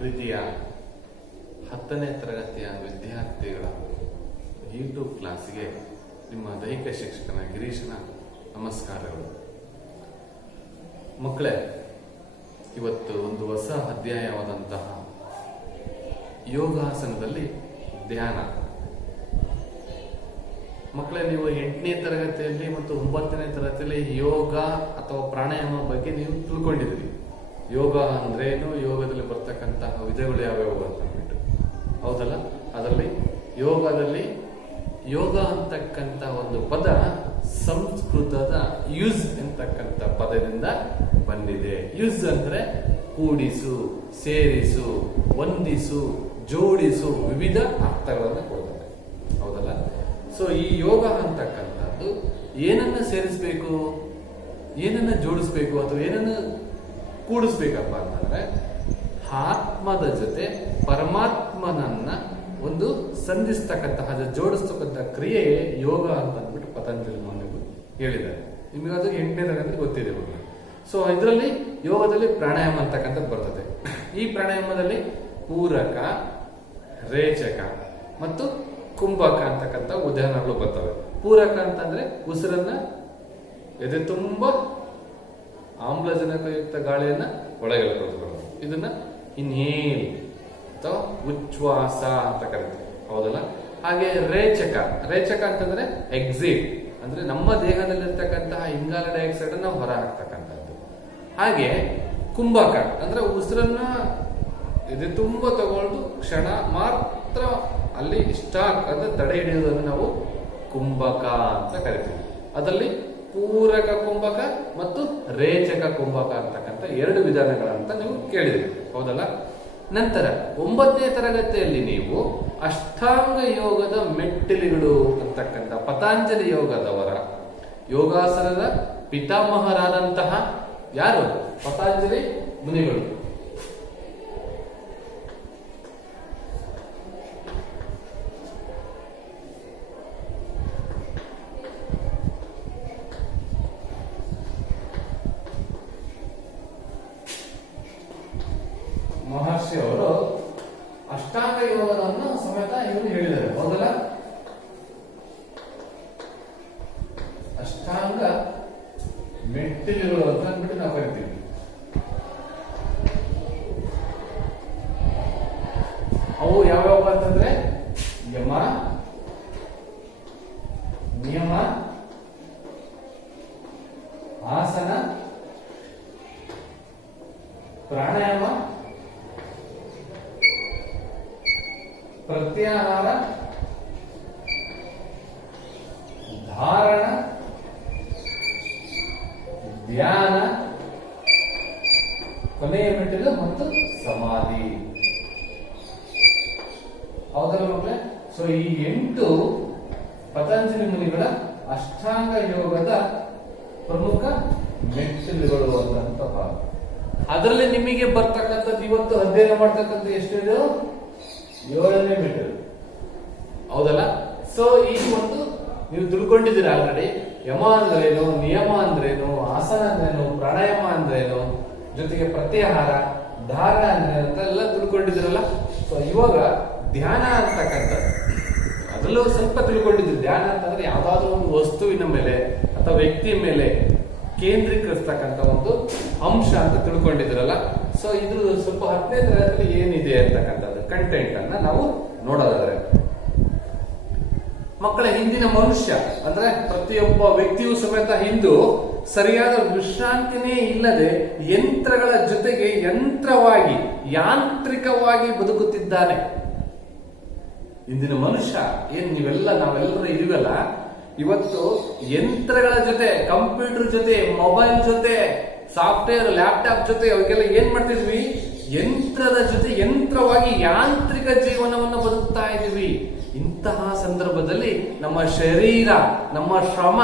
ಪ್ರೀತಿಯ 10ನೇ ತರಗತಿಯ ವಿದ್ಯಾರ್ಥಿಗಳ ಯೂಟ್ಯೂಬ್ ಕ್ಲಾಸ್ಗೆ ನಿಮ್ಮ ದೈಹಿಕ ಶಿಕ್ಷಕನ ಗಿರೀಶನ ನಮಸ್ಕಾರಗಳು. ಮಕ್ಕಳೇ, ಇವತ್ತು ಒಂದು ಹೊಸ ಅಧ್ಯಾಯವಾದಂತಹ ಯೋಗಾಸನದಲ್ಲಿ ಧ್ಯಾನ. ಮಕ್ಕಳೇ, ನೀವು 8ನೇ ತರಗತಿಯಲ್ಲಿ ಮತ್ತು 9ನೇ ತರಗತಿಯಲ್ಲಿ ಯೋಗ ಅಥವಾ ಪ್ರಾಣಾಯಾಮ ಬಗ್ಗೆ ನೀವು ತಿಳ್ಕೊಂಡಿದ್ರಿ. ಯೋಗ ಅಂದ್ರೇನು, ಯೋಗದಲ್ಲಿ ಬರ್ತಕ್ಕಂತಹ ವಿಧಗಳು ಯಾವ್ಯಾವು ಅಂತ ಅಂದ್ಬಿಟ್ಟು, ಹೌದಲ್ಲ? ಅದರಲ್ಲಿ ಯೋಗದಲ್ಲಿ ಯೋಗ ಅಂತಕ್ಕಂಥ ಒಂದು ಪದ ಸಂಸ್ಕೃತದ ಯುಜ್ ಅಂತಕ್ಕಂಥ ಪದದಿಂದ ಬಂದಿದೆ. ಯುಜ್ ಅಂದ್ರೆ ಕೂಡಿಸು, ಸೇರಿಸು, ಹೊಂದಿಸು, ಜೋಡಿಸು, ವಿವಿಧ ಅರ್ಥಗಳನ್ನು ಕೊಡ್ತದೆ, ಹೌದಲ್ಲ? ಸೊ ಈ ಯೋಗ ಅಂತಕ್ಕಂಥದ್ದು ಏನನ್ನ ಸೇರಿಸಬೇಕು, ಏನನ್ನ ಜೋಡಿಸ್ಬೇಕು ಅಥವಾ ಏನನ್ನ ಕೂಡಿಸ್ಬೇಕಪ್ಪ ಅಂತಂದ್ರೆ ಆತ್ಮದ ಜೊತೆ ಪರಮಾತ್ಮನನ್ನ ಒಂದು ಸಂಧಿಸ್ತಕ್ಕಂತಹ ಜೋಡಿಸ್ತಕ್ಕಂಥ ಕ್ರಿಯೆಯೇ ಯೋಗ ಅಂತ ಅಂದ್ಬಿಟ್ಟು ಪತಂಜಲಿ ಮುನಿಗಳು ಹೇಳಿದ್ದಾರೆ. ನಿಮಗೆ ಅದು 8ನೇ ತರಗತಿ ಗೊತ್ತಿದೆ. ಸೊ ಇದರಲ್ಲಿ ಯೋಗದಲ್ಲಿ ಪ್ರಾಣಾಯಾಮ ಅಂತಕ್ಕಂಥದ್ದು ಬರ್ತದೆ. ಈ ಪ್ರಾಣಾಯಾಮದಲ್ಲಿ ಪೂರಕ, ರೇಚಕ ಮತ್ತು ಕುಂಭಕ ಅಂತಕ್ಕಂಥ ಉದಾಹರಣೆಗಳು ಬರ್ತವೆ. ಪೂರಕ ಅಂತಂದ್ರೆ ಉಸಿರನ್ನ ಎದೆ ತುಂಬ ಆಮ್ಲಜನಕಯುಕ್ತ ಗಾಳಿಯನ್ನ ಒಳಗೆ ಎಳ್ಕೊಳ್ಳೋದು, ಇದನ್ನ ಇನ್ಹೇಲ್ ಅಥವಾ ಉಚ್ಛ್ವಾಸ ಅಂತ ಕರಿತೀವಿ, ಹೌದಲ್ಲ? ಹಾಗೆ ರೇಚಕ, ರೇಚಕ ಅಂತಂದ್ರೆ ಎಕ್ಸಿಟ್, ಅಂದ್ರೆ ನಮ್ಮ ದೇಹದಲ್ಲಿರ್ತಕ್ಕಂತಹ ಇಂಗಾಲ ಡೈಆಕ್ಸೈಡ್ ನಾವು ಹೊರ ಹಾಕ್ತಕ್ಕಂಥದ್ದು. ಹಾಗೆ ಕುಂಭಕ ಅಂದ್ರೆ ಉಸಿರನ್ನ ಎದೆ ತುಂಬ ತಗೊಳ್ದು ಕ್ಷಣ ಮಾತ್ರ ಅಲ್ಲಿ ಸ್ಟಾಕ್ ಅಂದ್ರೆ ತಡೆ ಹಿಡಿಯೋದನ್ನು ನಾವು ಕುಂಭಕ ಅಂತ ಕರಿತೀವಿ. ಅದರಲ್ಲಿ ಪೂರಕ ಕುಂಭಕ ಮತ್ತು ರೇಚಕ ಕುಂಭಕ ಅಂತಕ್ಕಂಥ 2 ವಿಧಾನಗಳಂತ ನೀವು ಕೇಳಿದ್ರಿ, ಹೌದಲ್ಲ? ನಂತರ 9ನೇ ತರಗತಿಯಲ್ಲಿ ನೀವು ಅಷ್ಟಾಂಗ ಯೋಗದ ಮೆಟ್ಟಿಲುಗಳು ಅಂತಕ್ಕಂಥ ಪತಂಜಲಿ ಯೋಗದವರ ಯೋಗಾಸನದ ಪಿತಾಮಹರಾದಂತಹ ಯಾರು? ಪತಂಜಲಿ ಮುನಿಗಳು. ಮಹರ್ಷಿಯವರು ಅಷ್ಟಾಂಗ ಯೋಗವನ್ನು ಸಮೇತ ಇವರು ಹೇಳಿದ್ದಾರೆ, ಹೌದಲ್ಲ? ಅಷ್ಟಾಂಗ ಮೆಟ್ಟಿಲುಗಳು ಅಂತ ಅಂದ್ಬಿಟ್ಟು ನಾವು ಕರಿತೀವಿ. ಅವು ಯಾವ್ಯಾವ ಅಂತಂದ್ರೆ ಯಮ, ನಿಯಮ, ಆಸನ, ಪ್ರಾಣಾಯಾಮ, ಪ್ರತ್ಯಾಹಾರ, ಧಾರಣ, ಧ್ಯಾನ, ಕೊನೆಯ ಮೆಟ್ಟಿಲು ಮತ್ತು ಸಮಾಧಿ, ಹೌದಲ್ಲ ಮಕ್ಕಳೇ? ಸೊ ಈ 8 ಪತಂಜಲಿ ಮುನಿಗಳ ಅಷ್ಟಾಂಗ ಯೋಗದ ಪ್ರಮುಖ ಮೆಟ್ಟಿಲುಗಳು ಅಂತ. ಅದರಲ್ಲಿ ನಿಮಗೆ ಬರ್ತಕ್ಕಂಥದ್ದು ಇವತ್ತು ಅಧ್ಯಯನ ಮಾಡ್ತಕ್ಕಂಥ ಎಷ್ಟಿದೆ? 7ನೇ ಮೆಟ್ಟಿಲು, ಹೌದಲ್ಲ? ಸೊ ಈ ಒಂದು ನೀವು ತಿಳ್ಕೊಂಡಿದ್ದೀರ ಆಲ್ರೆಡಿ. ಯಮ ಅಂದ್ರೇನು, ನಿಯಮ ಅಂದ್ರೇನು, ಆಸನ ಅಂದ್ರೇನು, ಪ್ರಾಣಾಯಾಮ ಅಂದ್ರೇನು, ಜೊತೆಗೆ ಪ್ರತ್ಯಾಹಾರ, ಧಾರಣ ಅಂದ್ರೇನು ಅಂತ ಎಲ್ಲ ತಿಳ್ಕೊಂಡಿದ್ದೀರಲ್ಲ. ಸೊ ಇವಾಗ ಧ್ಯಾನ ಅಂತಕ್ಕಂಥದ್ದು ಅದರಲ್ಲೂ ಸ್ವಲ್ಪ ತಿಳ್ಕೊಂಡಿದ್ದೀರಿ. ಧ್ಯಾನ ಅಂತಂದ್ರೆ ಯಾವ್ದಾದ್ರು ಒಂದು ವಸ್ತುವಿನ ಮೇಲೆ ಅಥವಾ ವ್ಯಕ್ತಿಯ ಮೇಲೆ ಕೇಂದ್ರೀಕರಿಸ್ತಕ್ಕಂಥ ಒಂದು ಅಂಶ ಅಂತ ತಿಳ್ಕೊಂಡಿದ್ರಲ್ಲ. ಸೊ ಇದು ಸ್ವಲ್ಪ 10ನೇ ತರಗತಿಯಲ್ಲಿ ಏನಿದೆ ಅಂತಕ್ಕಂಥದ್ದು ಕಂಟೆಂಟ್ ಅನ್ನ ನಾವು ನೋಡೋದಾದ್ರೆ, ಮಕ್ಕಳ ಹಿಂದಿನ ಮನುಷ್ಯ ಅಂದ್ರೆ ಪ್ರತಿಯೊಬ್ಬ ವ್ಯಕ್ತಿಯೂ ಸಮೇತ ಹಿಂದೂ ಸರಿಯಾದ ವಿಶ್ರಾಂತಿನೇ ಇಲ್ಲದೆ ಯಂತ್ರಗಳ ಜೊತೆಗೆ ಯಂತ್ರವಾಗಿ ಯಾಂತ್ರಿಕವಾಗಿ ಬದುಕುತ್ತಿದ್ದಾನೆ. ಇಂದಿನ ಮನುಷ್ಯ ನಾವೆಲ್ಲರೂ ಇದೀವಲ್ಲ, ಇವತ್ತು ಯಂತ್ರಗಳ ಜೊತೆ, ಕಂಪ್ಯೂಟರ್ ಜೊತೆ, ಮೊಬೈಲ್ ಜೊತೆ, ಸಾಫ್ಟ್ವೇರ್, ಲ್ಯಾಪ್ಟಾಪ್ ಜೊತೆ ಅವಕ್ಕೆಲ್ಲ ಏನ್ ಮಾಡ್ತಿದ್ವಿ? ಯಂತ್ರದ ಜೊತೆ ಯಂತ್ರವಾಗಿ ಯಾಂತ್ರಿಕ ಜೀವನವನ್ನು ಬದುಕ್ತಾ ಇದ್ವಿ. ಇಂತಹ ಸಂದರ್ಭದಲ್ಲಿ ನಮ್ಮ ಶರೀರ, ನಮ್ಮ ಶ್ರಮ,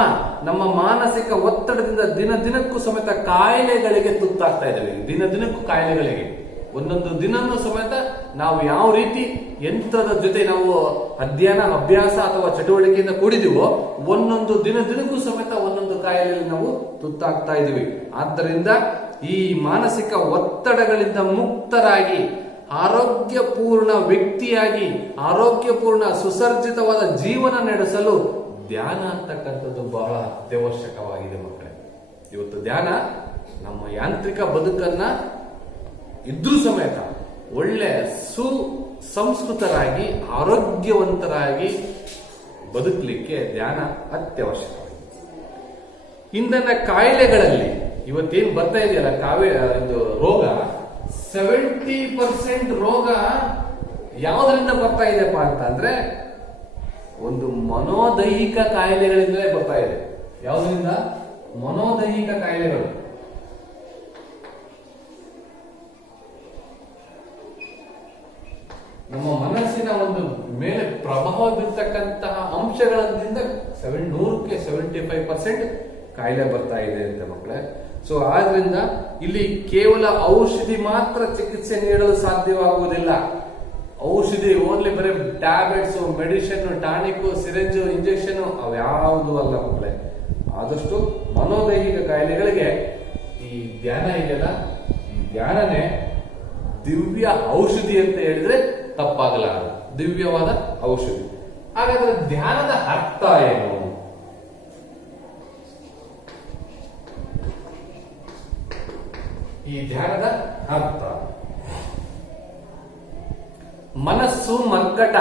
ನಮ್ಮ ಮಾನಸಿಕ ಒತ್ತಡದಿಂದ ದಿನಕ್ಕೂ ಸಮೇತ ಕಾಯಿಲೆಗಳಿಗೆ ತುತ್ತಾಗ್ತಾ ಇದ್ದೇವೆ. ದಿನಕ್ಕೂ ಕಾಯಿಲೆಗಳಿಗೆ ಒಂದೊಂದು ದಿನನೂ ಸಮೇತ ನಾವು ಯಾವ ರೀತಿ ಯಂತ್ರದ ಜೊತೆ ನಾವು ಅಧ್ಯಯನ, ಅಭ್ಯಾಸ ಅಥವಾ ಚಟುವಟಿಕೆಯಿಂದ ಕೂಡಿದೀವೋ ಒಂದೊಂದು ದಿನಕ್ಕೂ ಸಮೇತ ಒಂದೊಂದು ಕಾಯಿಲೆಯಲ್ಲಿ ನಾವು ತುತ್ತಾಗ್ತಾ ಇದೀವಿ. ಆದ್ದರಿಂದ ಈ ಮಾನಸಿಕ ಒತ್ತಡಗಳಿಂದ ಮುಕ್ತರಾಗಿ ಆರೋಗ್ಯಪೂರ್ಣ ವ್ಯಕ್ತಿಯಾಗಿ ಆರೋಗ್ಯಪೂರ್ಣ ಸುಸರ್ಜಿತವಾದ ಜೀವನ ನಡೆಸಲು ಧ್ಯಾನ ಅಂತಕ್ಕಂಥದ್ದು ಬಹಳ ಅತ್ಯವಶ್ಯಕವಾಗಿದೆ ಮಕ್ಕಳೇ. ಇವತ್ತು ಧ್ಯಾನ ನಮ್ಮ ಯಾಂತ್ರಿಕ ಬದುಕನ್ನ ಇದ್ರೂ ಸಮೇತ ಒಳ್ಳೆ ಸುಸಂಸ್ಕೃತರಾಗಿ ಆರೋಗ್ಯವಂತರಾಗಿ ಬದುಕಲಿಕ್ಕೆ ಧ್ಯಾನ ಅತ್ಯವಶ್ಯಕ. ಇಂದಿನ ಕಾಯಿಲೆಗಳಲ್ಲಿ ಇವತ್ತೇನು ಬರ್ತಾ ಇದೆಯಲ್ಲ ಇದು ರೋಗ, 70% ರೋಗ ಯಾವುದರಿಂದ ಬರ್ತಾ ಇದೆಯಪ್ಪ ಅಂತಂದ್ರೆ ಒಂದು ಮನೋದೈಹಿಕ ಕಾಯಿಲೆಗಳಿಂದಲೇ ಬರ್ತಾ ಇದೆ. ಯಾವುದರಿಂದ? ಮನೋದೈಹಿಕ ಕಾಯಿಲೆಗಳು. ನಮ್ಮ ಮನಸ್ಸಿನ ಒಂದು ಮೇಲೆ ಪ್ರಭಾವ ಬೀರ್ತಕ್ಕಂತಹ ಅಂಶಗಳಿಂದ 75% ಕಾಯಿಲೆ ಬರ್ತಾ ಇದೆ ಅಂತ ಮಕ್ಕಳೇ. ಸೊ ಆದ್ರಿಂದ ಇಲ್ಲಿ ಕೇವಲ ಔಷಧಿ ಮಾತ್ರ ಚಿಕಿತ್ಸೆ ನೀಡಲು ಸಾಧ್ಯವಾಗುವುದಿಲ್ಲ. ಔಷಧಿ ಓನ್ಲಿ ಬರೀ tablets, medicine, tonic, syringe, injection ಅವ್ಯಾವುದು ಅಲ್ಲ ಮಕ್ಕಳೇ. ಆದಷ್ಟು ಮನೋದೈಹಿಕ ಕಾಯಿಲೆಗಳಿಗೆ ಈ ಧ್ಯಾನ ಇದೆಯಲ್ಲ, ಈ ಧ್ಯಾನನೇ ದಿವ್ಯ ಔಷಧಿ ಅಂತ ಹೇಳಿದ್ರೆ ತಪ್ಪಾಗಲಾರದು. ದಿವ್ಯವಾದ ಔಷಧಿ. ಹಾಗಾದ್ರೆ ಧ್ಯಾನದ ಅರ್ಥ ಏನು? ಈ ಧ್ಯಾನದ ಅರ್ಥ, ಮನಸ್ಸು ಮರ್ಕಟ,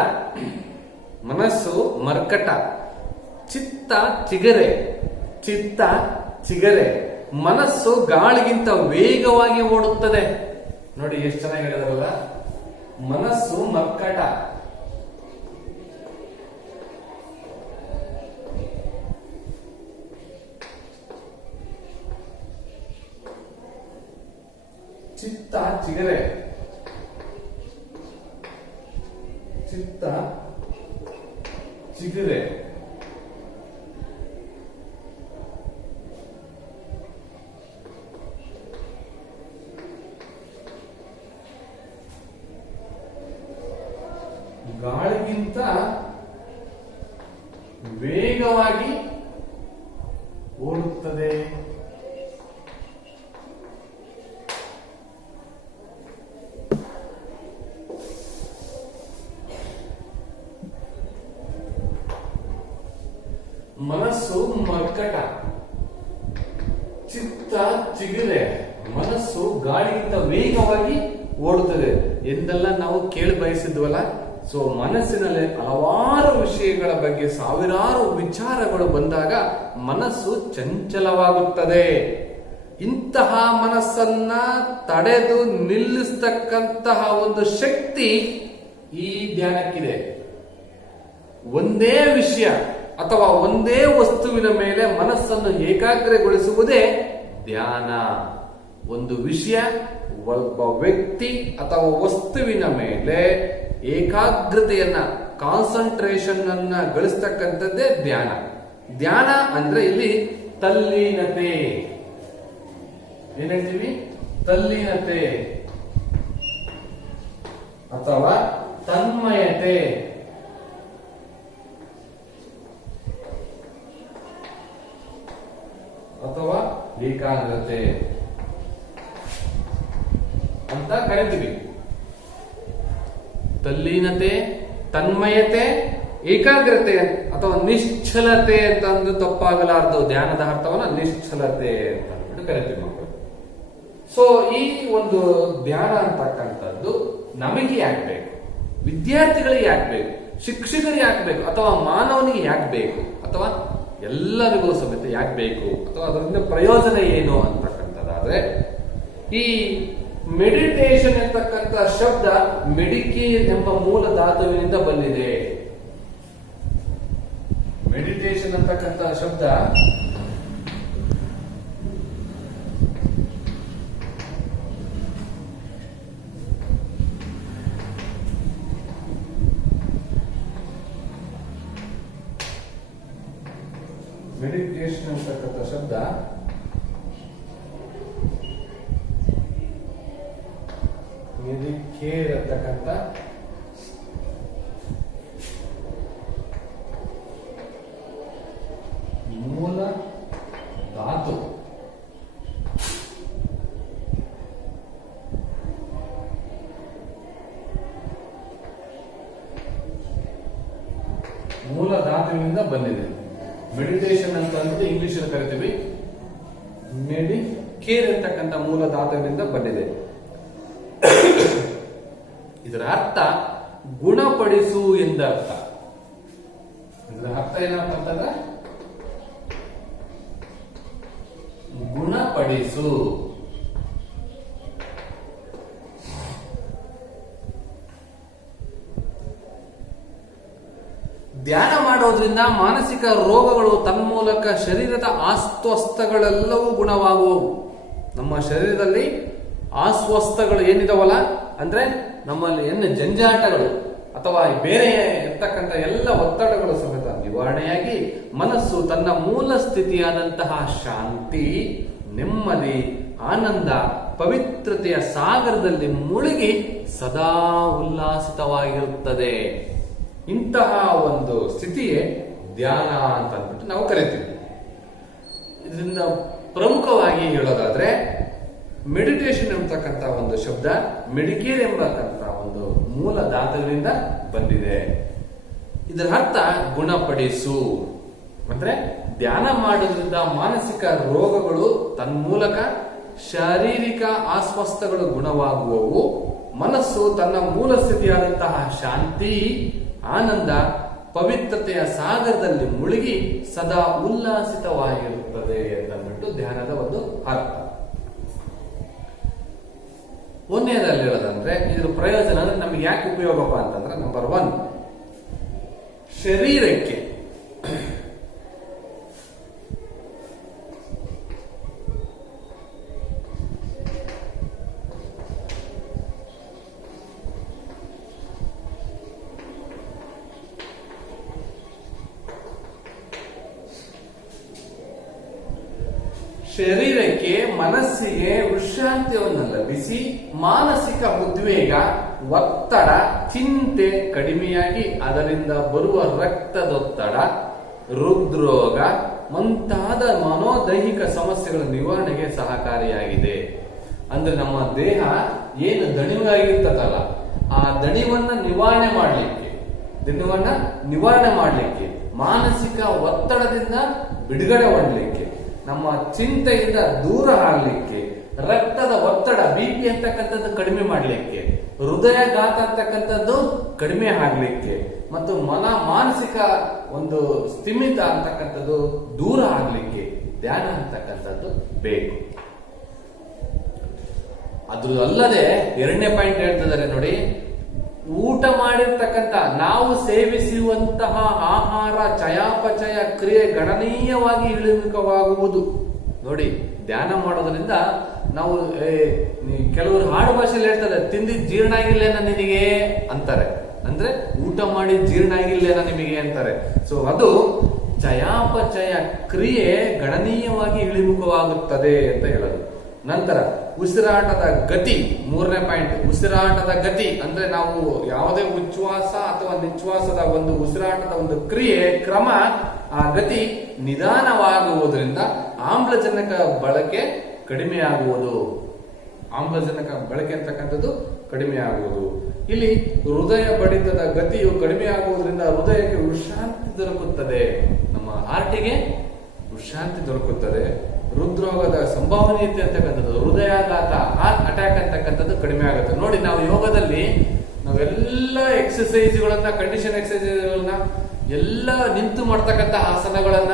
ಚಿತ್ತ ಚಿಗರೆ, ಮನಸ್ಸು ಗಾಳಿಗಿಂತ ವೇಗವಾಗಿ ಓಡುತ್ತದೆ. ನೋಡಿ ಎಷ್ಟು ಚೆನ್ನಾಗಿ ಹೇಳಿದಾರಲ್ಲ, ಮನಸ್ಸು ಮರ್ಕಟ, ಚಿತ್ತ ಚಿಗರೆ, ಗಾಳಿಗಿಂತ ವೇಗವಾಗಿ ಓಡುತ್ತದೆ. ಮನಸ್ಸು ಮರ್ಕಟ, ಚಿತ್ತ ಚಿಗುರೆ, ಮನಸ್ಸು ಗಾಳಿಗಿಂತ ವೇಗವಾಗಿ ಓಡುತ್ತದೆ ಎಂದೆಲ್ಲ ನಾವು ಕೇಳಿ ಬಯಸಿದ್ವಲ್ಲ. ಸೊ ಮನಸ್ಸಿನಲ್ಲಿ ಹಲವಾರು ವಿಷಯಗಳ ಬಗ್ಗೆ ಸಾವಿರಾರು ವಿಚಾರಗಳು ಬಂದಾಗ ಮನಸ್ಸು ಚಂಚಲವಾಗುತ್ತದೆ. ಇಂತಹ ಮನಸ್ಸನ್ನ ತಡೆದು ನಿಲ್ಲಿಸ್ತಕ್ಕಂತಹ ಒಂದು ಶಕ್ತಿ ಈ ಧ್ಯಾನಕ್ಕಿದೆ. ಒಂದೇ ವಿಷಯ ಅಥವಾ ಒಂದೇ ವಸ್ತುವಿನ ಮೇಲೆ ಮನಸ್ಸನ್ನು ಏಕಾಗ್ರಗೊಳಿಸುವುದೇ ಧ್ಯಾನ. ಒಂದು ವಿಷಯ, ಒಬ್ಬ ವ್ಯಕ್ತಿ ಅಥವಾ ವಸ್ತುವಿನ ಮೇಲೆ ಏಕಾಗ್ರತೆಯನ್ನ, ಕಾನ್ಸಂಟ್ರೇಷನ್ ಅನ್ನ ಗಳಿಸ್ತಕ್ಕಂಥದ್ದೇ ಧ್ಯಾನ. ಧ್ಯಾನ ಅಂದ್ರೆ ಇಲ್ಲಿ ತಲ್ಲೀನತೆ. ಏನ್ ಹೇಳ್ತೀವಿ? ತಲ್ಲೀನತೆ ಅಥವಾ ತನ್ಮಯತೆ ಅಥವಾ ಏಕಾಗ್ರತೆ ಅಂತ ಕರಿತೀವಿ. ತಲ್ಲೀನತೆ, ತನ್ಮಯತೆ, ಏಕಾಗ್ರತೆ ಅಥವಾ ನಿಶ್ಚಲತೆ ಅಂತ ಅಂದ್ರೆ ತಪ್ಪಾಗಲಾರದು. ಧ್ಯಾನದ ಅರ್ಥವನ್ನ ನಿಶ್ಚಲತೆ ಅಂತ ಕರಿತೀವಿ ಮಕ್ಕಳು. ಸೊ ಈ ಒಂದು ಧ್ಯಾನ ಅಂತಕ್ಕಂಥದ್ದು ನಮಗೆ ಯಾಕೆ ಬೇಕು, ವಿದ್ಯಾರ್ಥಿಗಳಿಗೆ ಯಾಕೆ ಬೇಕು, ಶಿಕ್ಷಕರಿಗೆ ಯಾಕೆ ಬೇಕು, ಅಥವಾ ಮಾನವನಿಗೆ ಯಾಕೆ ಬೇಕು, ಅಥವಾ ಎಲ್ಲರಿಗೂ ಸಮೇತ ಯಾಕೆ ಬೇಕು, ಅಥವಾ ಅದರಿಂದ ಪ್ರಯೋಜನ ಏನು ಅಂತಕ್ಕಂಥದ್ದಾದ್ರೆ, ಈ ಮೆಡಿಟೇಷನ್ ಎಂತಕ್ಕಂಥ ಶಬ್ದ ಮೆಡಿಕೇರ್ ಎಂಬ ಮೂಲ ಧಾತುವಿನಿಂದ ಬಂದಿದೆ. ಮೆಡಿಟೇಷನ್ ಅಂತಕ್ಕಂಥ ಶಬ್ದ ಮೆಡಿಟೇಷನ್ ಅಂತಕ್ಕಂಥ ಶಬ್ದ ಮೆಡಿಕೇರ್ ಅಂತಕ್ಕಂಥ ಮೂಲ ಧಾತು ಬಂದಿದೆ. ಮೆಡಿಟೇಷನ್ ಅಂತ ಅಂದ್ರೆ ಇಂಗ್ಲಿಷ್ ಅಲ್ಲಿ ಕರಿತೀವಿ ಮೆಡಿಕೇರ್ ಅಂತಕ್ಕಂಥ ಮೂಲ ಧಾತುವಿನಿಂದ ಬಂದಿದೆ. ಇದರ ಅರ್ಥ ಗುಣಪಡಿಸು ಎಂದರ್ಥ. ಇದರ ಅರ್ಥ ಏನಂತ ಅಂತಂದ್ರೆ ಗುಣಪಡಿಸು. ಧ್ಯಾನ ಮಾಡೋದ್ರಿಂದ ಮಾನಸಿಕ ರೋಗಗಳು ತನ್ಮೂಲಕ ಶರೀರದ ಅಸ್ವಸ್ಥಗಳೆಲ್ಲವೂ ಗುಣವಾಗುವವು. ನಮ್ಮ ಶರೀರದಲ್ಲಿ ಅಸ್ವಸ್ಥಗಳು ಏನಿದಾವಲ್ಲ ಅಂದ್ರೆ ನಮ್ಮಲ್ಲಿ ಏನು ಜಂಜಾಟಗಳು ಅಥವಾ ಬೇರೆ ಇರ್ತಕ್ಕಂಥ ಎಲ್ಲ ಒತ್ತಡಗಳು ಸಮೇತ ನಿವಾರಣೆಯಾಗಿ ಮನಸ್ಸು ತನ್ನ ಮೂಲ ಸ್ಥಿತಿಯಾದಂತಹ ಶಾಂತಿ, ನೆಮ್ಮದಿ, ಆನಂದ, ಪವಿತ್ರತೆಯ ಸಾಗರದಲ್ಲಿ ಮುಳುಗಿ ಸದಾ ಉಲ್ಲಾಸಿತವಾಗಿರುತ್ತದೆ. ಇಂತಹ ಒಂದು ಸ್ಥಿತಿಯೇ ಧ್ಯಾನ ಅಂತ ಅಂದ್ಬಿಟ್ಟು ನಾವು ಕರಿತೀವಿ. ಇದರಿಂದ ಪ್ರಮುಖವಾಗಿ ಹೇಳೋದಾದ್ರೆ ಮೆಡಿಟೇಷನ್ ಎಂಬತಕ್ಕಂಥ ಒಂದು ಶಬ್ದ ಮೆಡಿಕೇರ್ ಎಂಬತಕ್ಕಂಥ ಒಂದು ಮೂಲ ಧಾತುವಿನಿಂದ ಬಂದಿದೆ. ಇದರ ಅರ್ಥ ಗುಣಪಡಿಸು. ಅಂದ್ರೆ ಧ್ಯಾನ ಮಾಡೋದ್ರಿಂದ ಮಾನಸಿಕ ರೋಗಗಳು ತನ್ಮೂಲಕ ಶಾರೀರಿಕ ಅಸ್ವಸ್ಥಗಳು ಗುಣವಾಗುವವು. ಮನಸ್ಸು ತನ್ನ ಮೂಲ ಸ್ಥಿತಿಯಾದಂತಹ ಶಾಂತಿ, ಆನಂದ, ಪವಿತ್ರತೆಯ ಸಾಗರದಲ್ಲಿ ಮುಳುಗಿ ಸದಾ ಉಲ್ಲಾಸಿತವಾಗಿರುತ್ತದೆ ಅಂತಂದ್ಬಿಟ್ಟು ಧ್ಯಾನದ ಒಂದು ಅರ್ಥ. ಒಂದನೇದಲ್ಲಿ ಹೇಳೋದಂದ್ರೆ ಇದ್ರ ಪ್ರಯೋಜನ ಅಂದ್ರೆ ನಮ್ಗೆ ಯಾಕೆ ಉಪಯೋಗಪ್ಪ ಅಂತಂದ್ರೆ, ನಂಬರ್ 1 ಶರೀರಕ್ಕೆ ಶರೀರಕ್ಕೆ ಮನಸ್ಸಿಗೆ ವಿಶ್ರಾಂತಿಯನ್ನು ಲಭಿಸಿ ಮಾನಸಿಕ ಉದ್ವೇಗ, ಒತ್ತಡ, ಚಿಂತೆ ಕಡಿಮೆಯಾಗಿ ಅದರಿಂದ ಬರುವ ರಕ್ತದೊತ್ತಡ, ಹೃದ್ರೋಗ ಮುಂತಾದ ಮನೋದೈಹಿಕ ಸಮಸ್ಯೆಗಳ ನಿವಾರಣೆಗೆ ಸಹಕಾರಿಯಾಗಿದೆ. ಅಂದ್ರೆ ನಮ್ಮ ದೇಹ ಏನು ದಣಿವಾಗಿರ್ತದಲ್ಲ ಆ ದಣಿವನ್ನ ನಿವಾರಣೆ ಮಾಡಲಿಕ್ಕೆ ಮಾನಸಿಕ ಒತ್ತಡದಿಂದ ಬಿಡುಗಡೆ ಮಾಡಲಿಕ್ಕೆ, ನಮ್ಮ ಚಿಂತೆಯಿಂದ ದೂರ ಆಗಲಿಕ್ಕೆ, ರಕ್ತದ ಒತ್ತಡ BP ಅಂತಕ್ಕಂಥದ್ದು ಕಡಿಮೆ ಮಾಡಲಿಕ್ಕೆ, ಹೃದಯಾಘಾತ ಅಂತಕ್ಕಂಥದ್ದು ಕಡಿಮೆ ಆಗಲಿಕ್ಕೆ ಮತ್ತು ಮಾನಸಿಕ ಒಂದು ಸ್ಥಿಮಿತ ಅಂತಕ್ಕಂಥದ್ದು ದೂರ ಆಗಲಿಕ್ಕೆ ಧ್ಯಾನ ಅಂತಕ್ಕಂಥದ್ದು ಬೇಕು. ಅದು ಅಲ್ಲದೆ 2ನೇ ಪಾಯಿಂಟ್ ಹೇಳ್ತಿದ್ದಾರೆ ನೋಡಿ, ಊಟ ಮಾಡಿರ್ತಕ್ಕಂಥ ನಾವು ಸೇವಿಸುವಂತಹ ಆಹಾರ ಚಯಾಪಚಯ ಕ್ರಿಯೆ ಗಣನೀಯವಾಗಿ ಇಳಿಮುಖವಾಗುವುದು. ನೋಡಿ, ಧ್ಯಾನ ಮಾಡೋದ್ರಿಂದ ನಾವು ಕೆಲವರು ಹಾಡು ಭಾಷೆಯಲ್ಲಿ ಹೇಳ್ತಾರೆ, ತಿಂದಿದ್ ಜೀರ್ಣ ಆಗಿಲ್ಲೇನ ನಿನಗೆ ಅಂತಾರೆ. ಅಂದ್ರೆ ಊಟ ಮಾಡಿ ಜೀರ್ಣ ಆಗಿಲ್ಲೇನ ನಿಮಗೆ ಅಂತಾರೆ. ಸೊ ಅದು ಚಯಾಪಚಯ ಕ್ರಿಯೆ ಗಣನೀಯವಾಗಿ ಇಳಿಮುಖವಾಗುತ್ತದೆ ಅಂತ ಹೇಳೋದು. ನಂತರ ಉಸಿರಾಟದ ಗತಿ, 3ನೇ ಪಾಯಿಂಟ್, ಉಸಿರಾಟದ ಗತಿ ಅಂದ್ರೆ ನಾವು ಯಾವುದೇ ಉಚ್ಛ್ವಾಸ ಅಥವಾ ನಿಶ್ವಾಸದ ಒಂದು ಉಸಿರಾಟದ ಒಂದು ಕ್ರಿಯೆ ಕ್ರಮ, ಆ ಗತಿ ನಿಧಾನವಾಗುವುದರಿಂದ ಆಮ್ಲಜನಕ ಬಳಕೆ ಕಡಿಮೆಯಾಗುವುದು. ಆಮ್ಲಜನಕ ಬಳಕೆ ಅಂತಕ್ಕಂಥದ್ದು ಕಡಿಮೆಯಾಗುವುದು. ಇಲ್ಲಿ ಹೃದಯ ಬಡಿತದ ಗತಿಯು ಕಡಿಮೆಯಾಗುವುದರಿಂದ ಹೃದಯಕ್ಕೆ ವಿಶ್ರಾಂತಿ ದೊರಕುತ್ತದೆ, ನಮ್ಮ ಹಾರ್ಟಿಗೆ ವಿಶ್ರಾಂತಿ ದೊರಕುತ್ತದೆ. ಹೃದ್ರೋಗದ ಸಂಭಾವನೀಯತೆ ಅಂತಕ್ಕಂಥದ್ದು, ಹೃದಯಾಘಾತ, ಹಾರ್ಟ್ ಅಟ್ಯಾಕ್ ಅಂತಕ್ಕಂಥದ್ದು ಕಡಿಮೆ ಆಗುತ್ತೆ. ನೋಡಿ, ನಾವು ಯೋಗದಲ್ಲಿ ನಾವೆಲ್ಲ ಎಕ್ಸಸೈಸ್ಗಳನ್ನ, ಕಂಡೀಷನ್ ಎಕ್ಸಸೈಸ್ಗಳನ್ನ ಎಲ್ಲ ನಿಂತು ಮಾಡ್ತಕ್ಕಂಥ ಆಸನಗಳನ್ನ,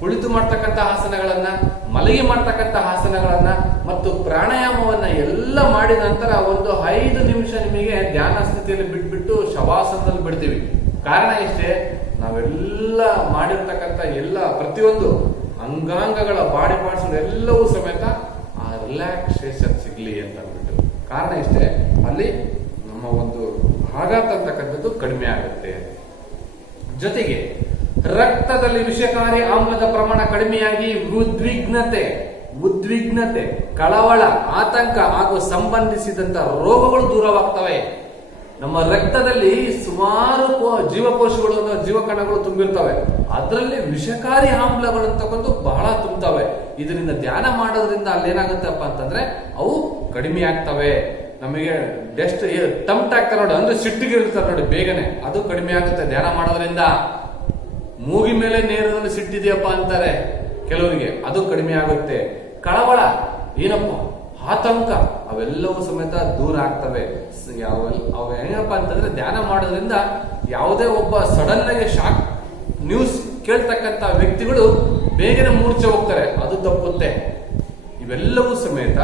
ಕುಳಿತು ಮಾಡ್ತಕ್ಕಂಥ ಆಸನಗಳನ್ನ, ಮಲಗಿ ಮಾಡ್ತಕ್ಕಂಥ ಆಸನಗಳನ್ನ ಮತ್ತು ಪ್ರಾಣಾಯಾಮವನ್ನ ಎಲ್ಲ ಮಾಡಿದ ನಂತರ ಒಂದು 5 ನಿಮಿಷ ನಿಮಗೆ ಧ್ಯಾನ ಸ್ಥಿತಿಯಲ್ಲಿ ಬಿಟ್ಬಿಟ್ಟು ಶವಾಸನದಲ್ಲಿ ಬಿಡ್ತೀವಿ. ಕಾರಣ ಇಷ್ಟೇ, ನಾವೆಲ್ಲ ಮಾಡಿರ್ತಕ್ಕಂಥ ಎಲ್ಲ ಪ್ರತಿಯೊಂದು ಅಂಗಾಂಗಗಳ ಬಾಡಿ ಪಾರ್ಟ್ಸ್ ಎಲ್ಲವೂ ಸಮೇತ ಆ ರಿಲ್ಯಾಕ್ಸೇಷನ್ ಸಿಗ್ಲಿ ಅಂತ ಅಂದ್ಬಿಟ್ಟು. ಕಾರಣ ಇಷ್ಟೇ, ಅಲ್ಲಿ ನಮ್ಮ ಒಂದು ಆಘಾತ ಅಂತಕ್ಕಂಥದ್ದು ಕಡಿಮೆ ಆಗುತ್ತೆ. ಜೊತೆಗೆ ರಕ್ತದಲ್ಲಿ ವಿಷಕಾರಿ ಆಮ್ಲದ ಪ್ರಮಾಣ ಕಡಿಮೆಯಾಗಿ ಉದ್ವಿಗ್ನತೆ, ಕಳವಳ, ಆತಂಕ ಹಾಗೂ ಸಂಬಂಧಿಸಿದಂತ ರೋಗಗಳು ದೂರವಾಗ್ತವೆ. ನಮ್ಮ ರಕ್ತದಲ್ಲಿ ಸುಮಾರು ಜೀವಕೋಶಗಳು, ಜೀವಕಣಗಳು ತುಂಬಿರ್ತವೆ. ಅದರಲ್ಲಿ ವಿಷಕಾರಿ ಆಮ್ಲಗಳು ಅಂತಕ್ಕಂಥ ಬಹಳ ತುಂಬುತ್ತವೆ. ಇದರಿಂದ ಧ್ಯಾನ ಮಾಡೋದ್ರಿಂದ ಅಲ್ಲೇನಾಗುತ್ತಪ್ಪ ಅಂತಂದ್ರೆ ಅವು ಕಡಿಮೆ ಆಗ್ತವೆ. ನಮಗೆ ಜಸ್ಟ್ ಟಂಪ್ಟ್ ಆಗ್ತಾರೆ ನೋಡಿ, ಅಂದ್ರೆ ಸಿಟ್ಟಿಗೆ ಇರ್ತಾರೆ ನೋಡಿ ಬೇಗನೆ, ಅದು ಕಡಿಮೆ ಆಗುತ್ತೆ ಧ್ಯಾನ ಮಾಡೋದ್ರಿಂದ. ಮೂಗಿ ಮೇಲೆ ನೇರದಲ್ಲಿ ಸಿಟ್ಟಿದೆಯಪ್ಪ ಅಂತಾರೆ ಕೆಲವರಿಗೆ, ಅದು ಕಡಿಮೆ ಆಗುತ್ತೆ. ಕಳವಳ, ಏನಪ್ಪ, ಆತಂಕ, ಅವೆಲ್ಲವೂ ಸಮೇತ ದೂರ ಆಗ್ತವೆ. ಅವ ಏನಪ್ಪ ಅಂತಂದ್ರೆ ಧ್ಯಾನ ಮಾಡೋದ್ರಿಂದ ಯಾವುದೇ ಒಬ್ಬ ಸಡನ್ ಆಗಿ ಶಾಕ್ ನ್ಯೂಸ್ ಕೇಳ್ತಕ್ಕಂತ ವ್ಯಕ್ತಿಗಳು ಬೇಗನೆ ಮೂರ್ಛೆ ಹೋಗ್ತಾರೆ, ಅದು ತಪ್ಪುತ್ತೆ. ಇವೆಲ್ಲವೂ ಸಮೇತ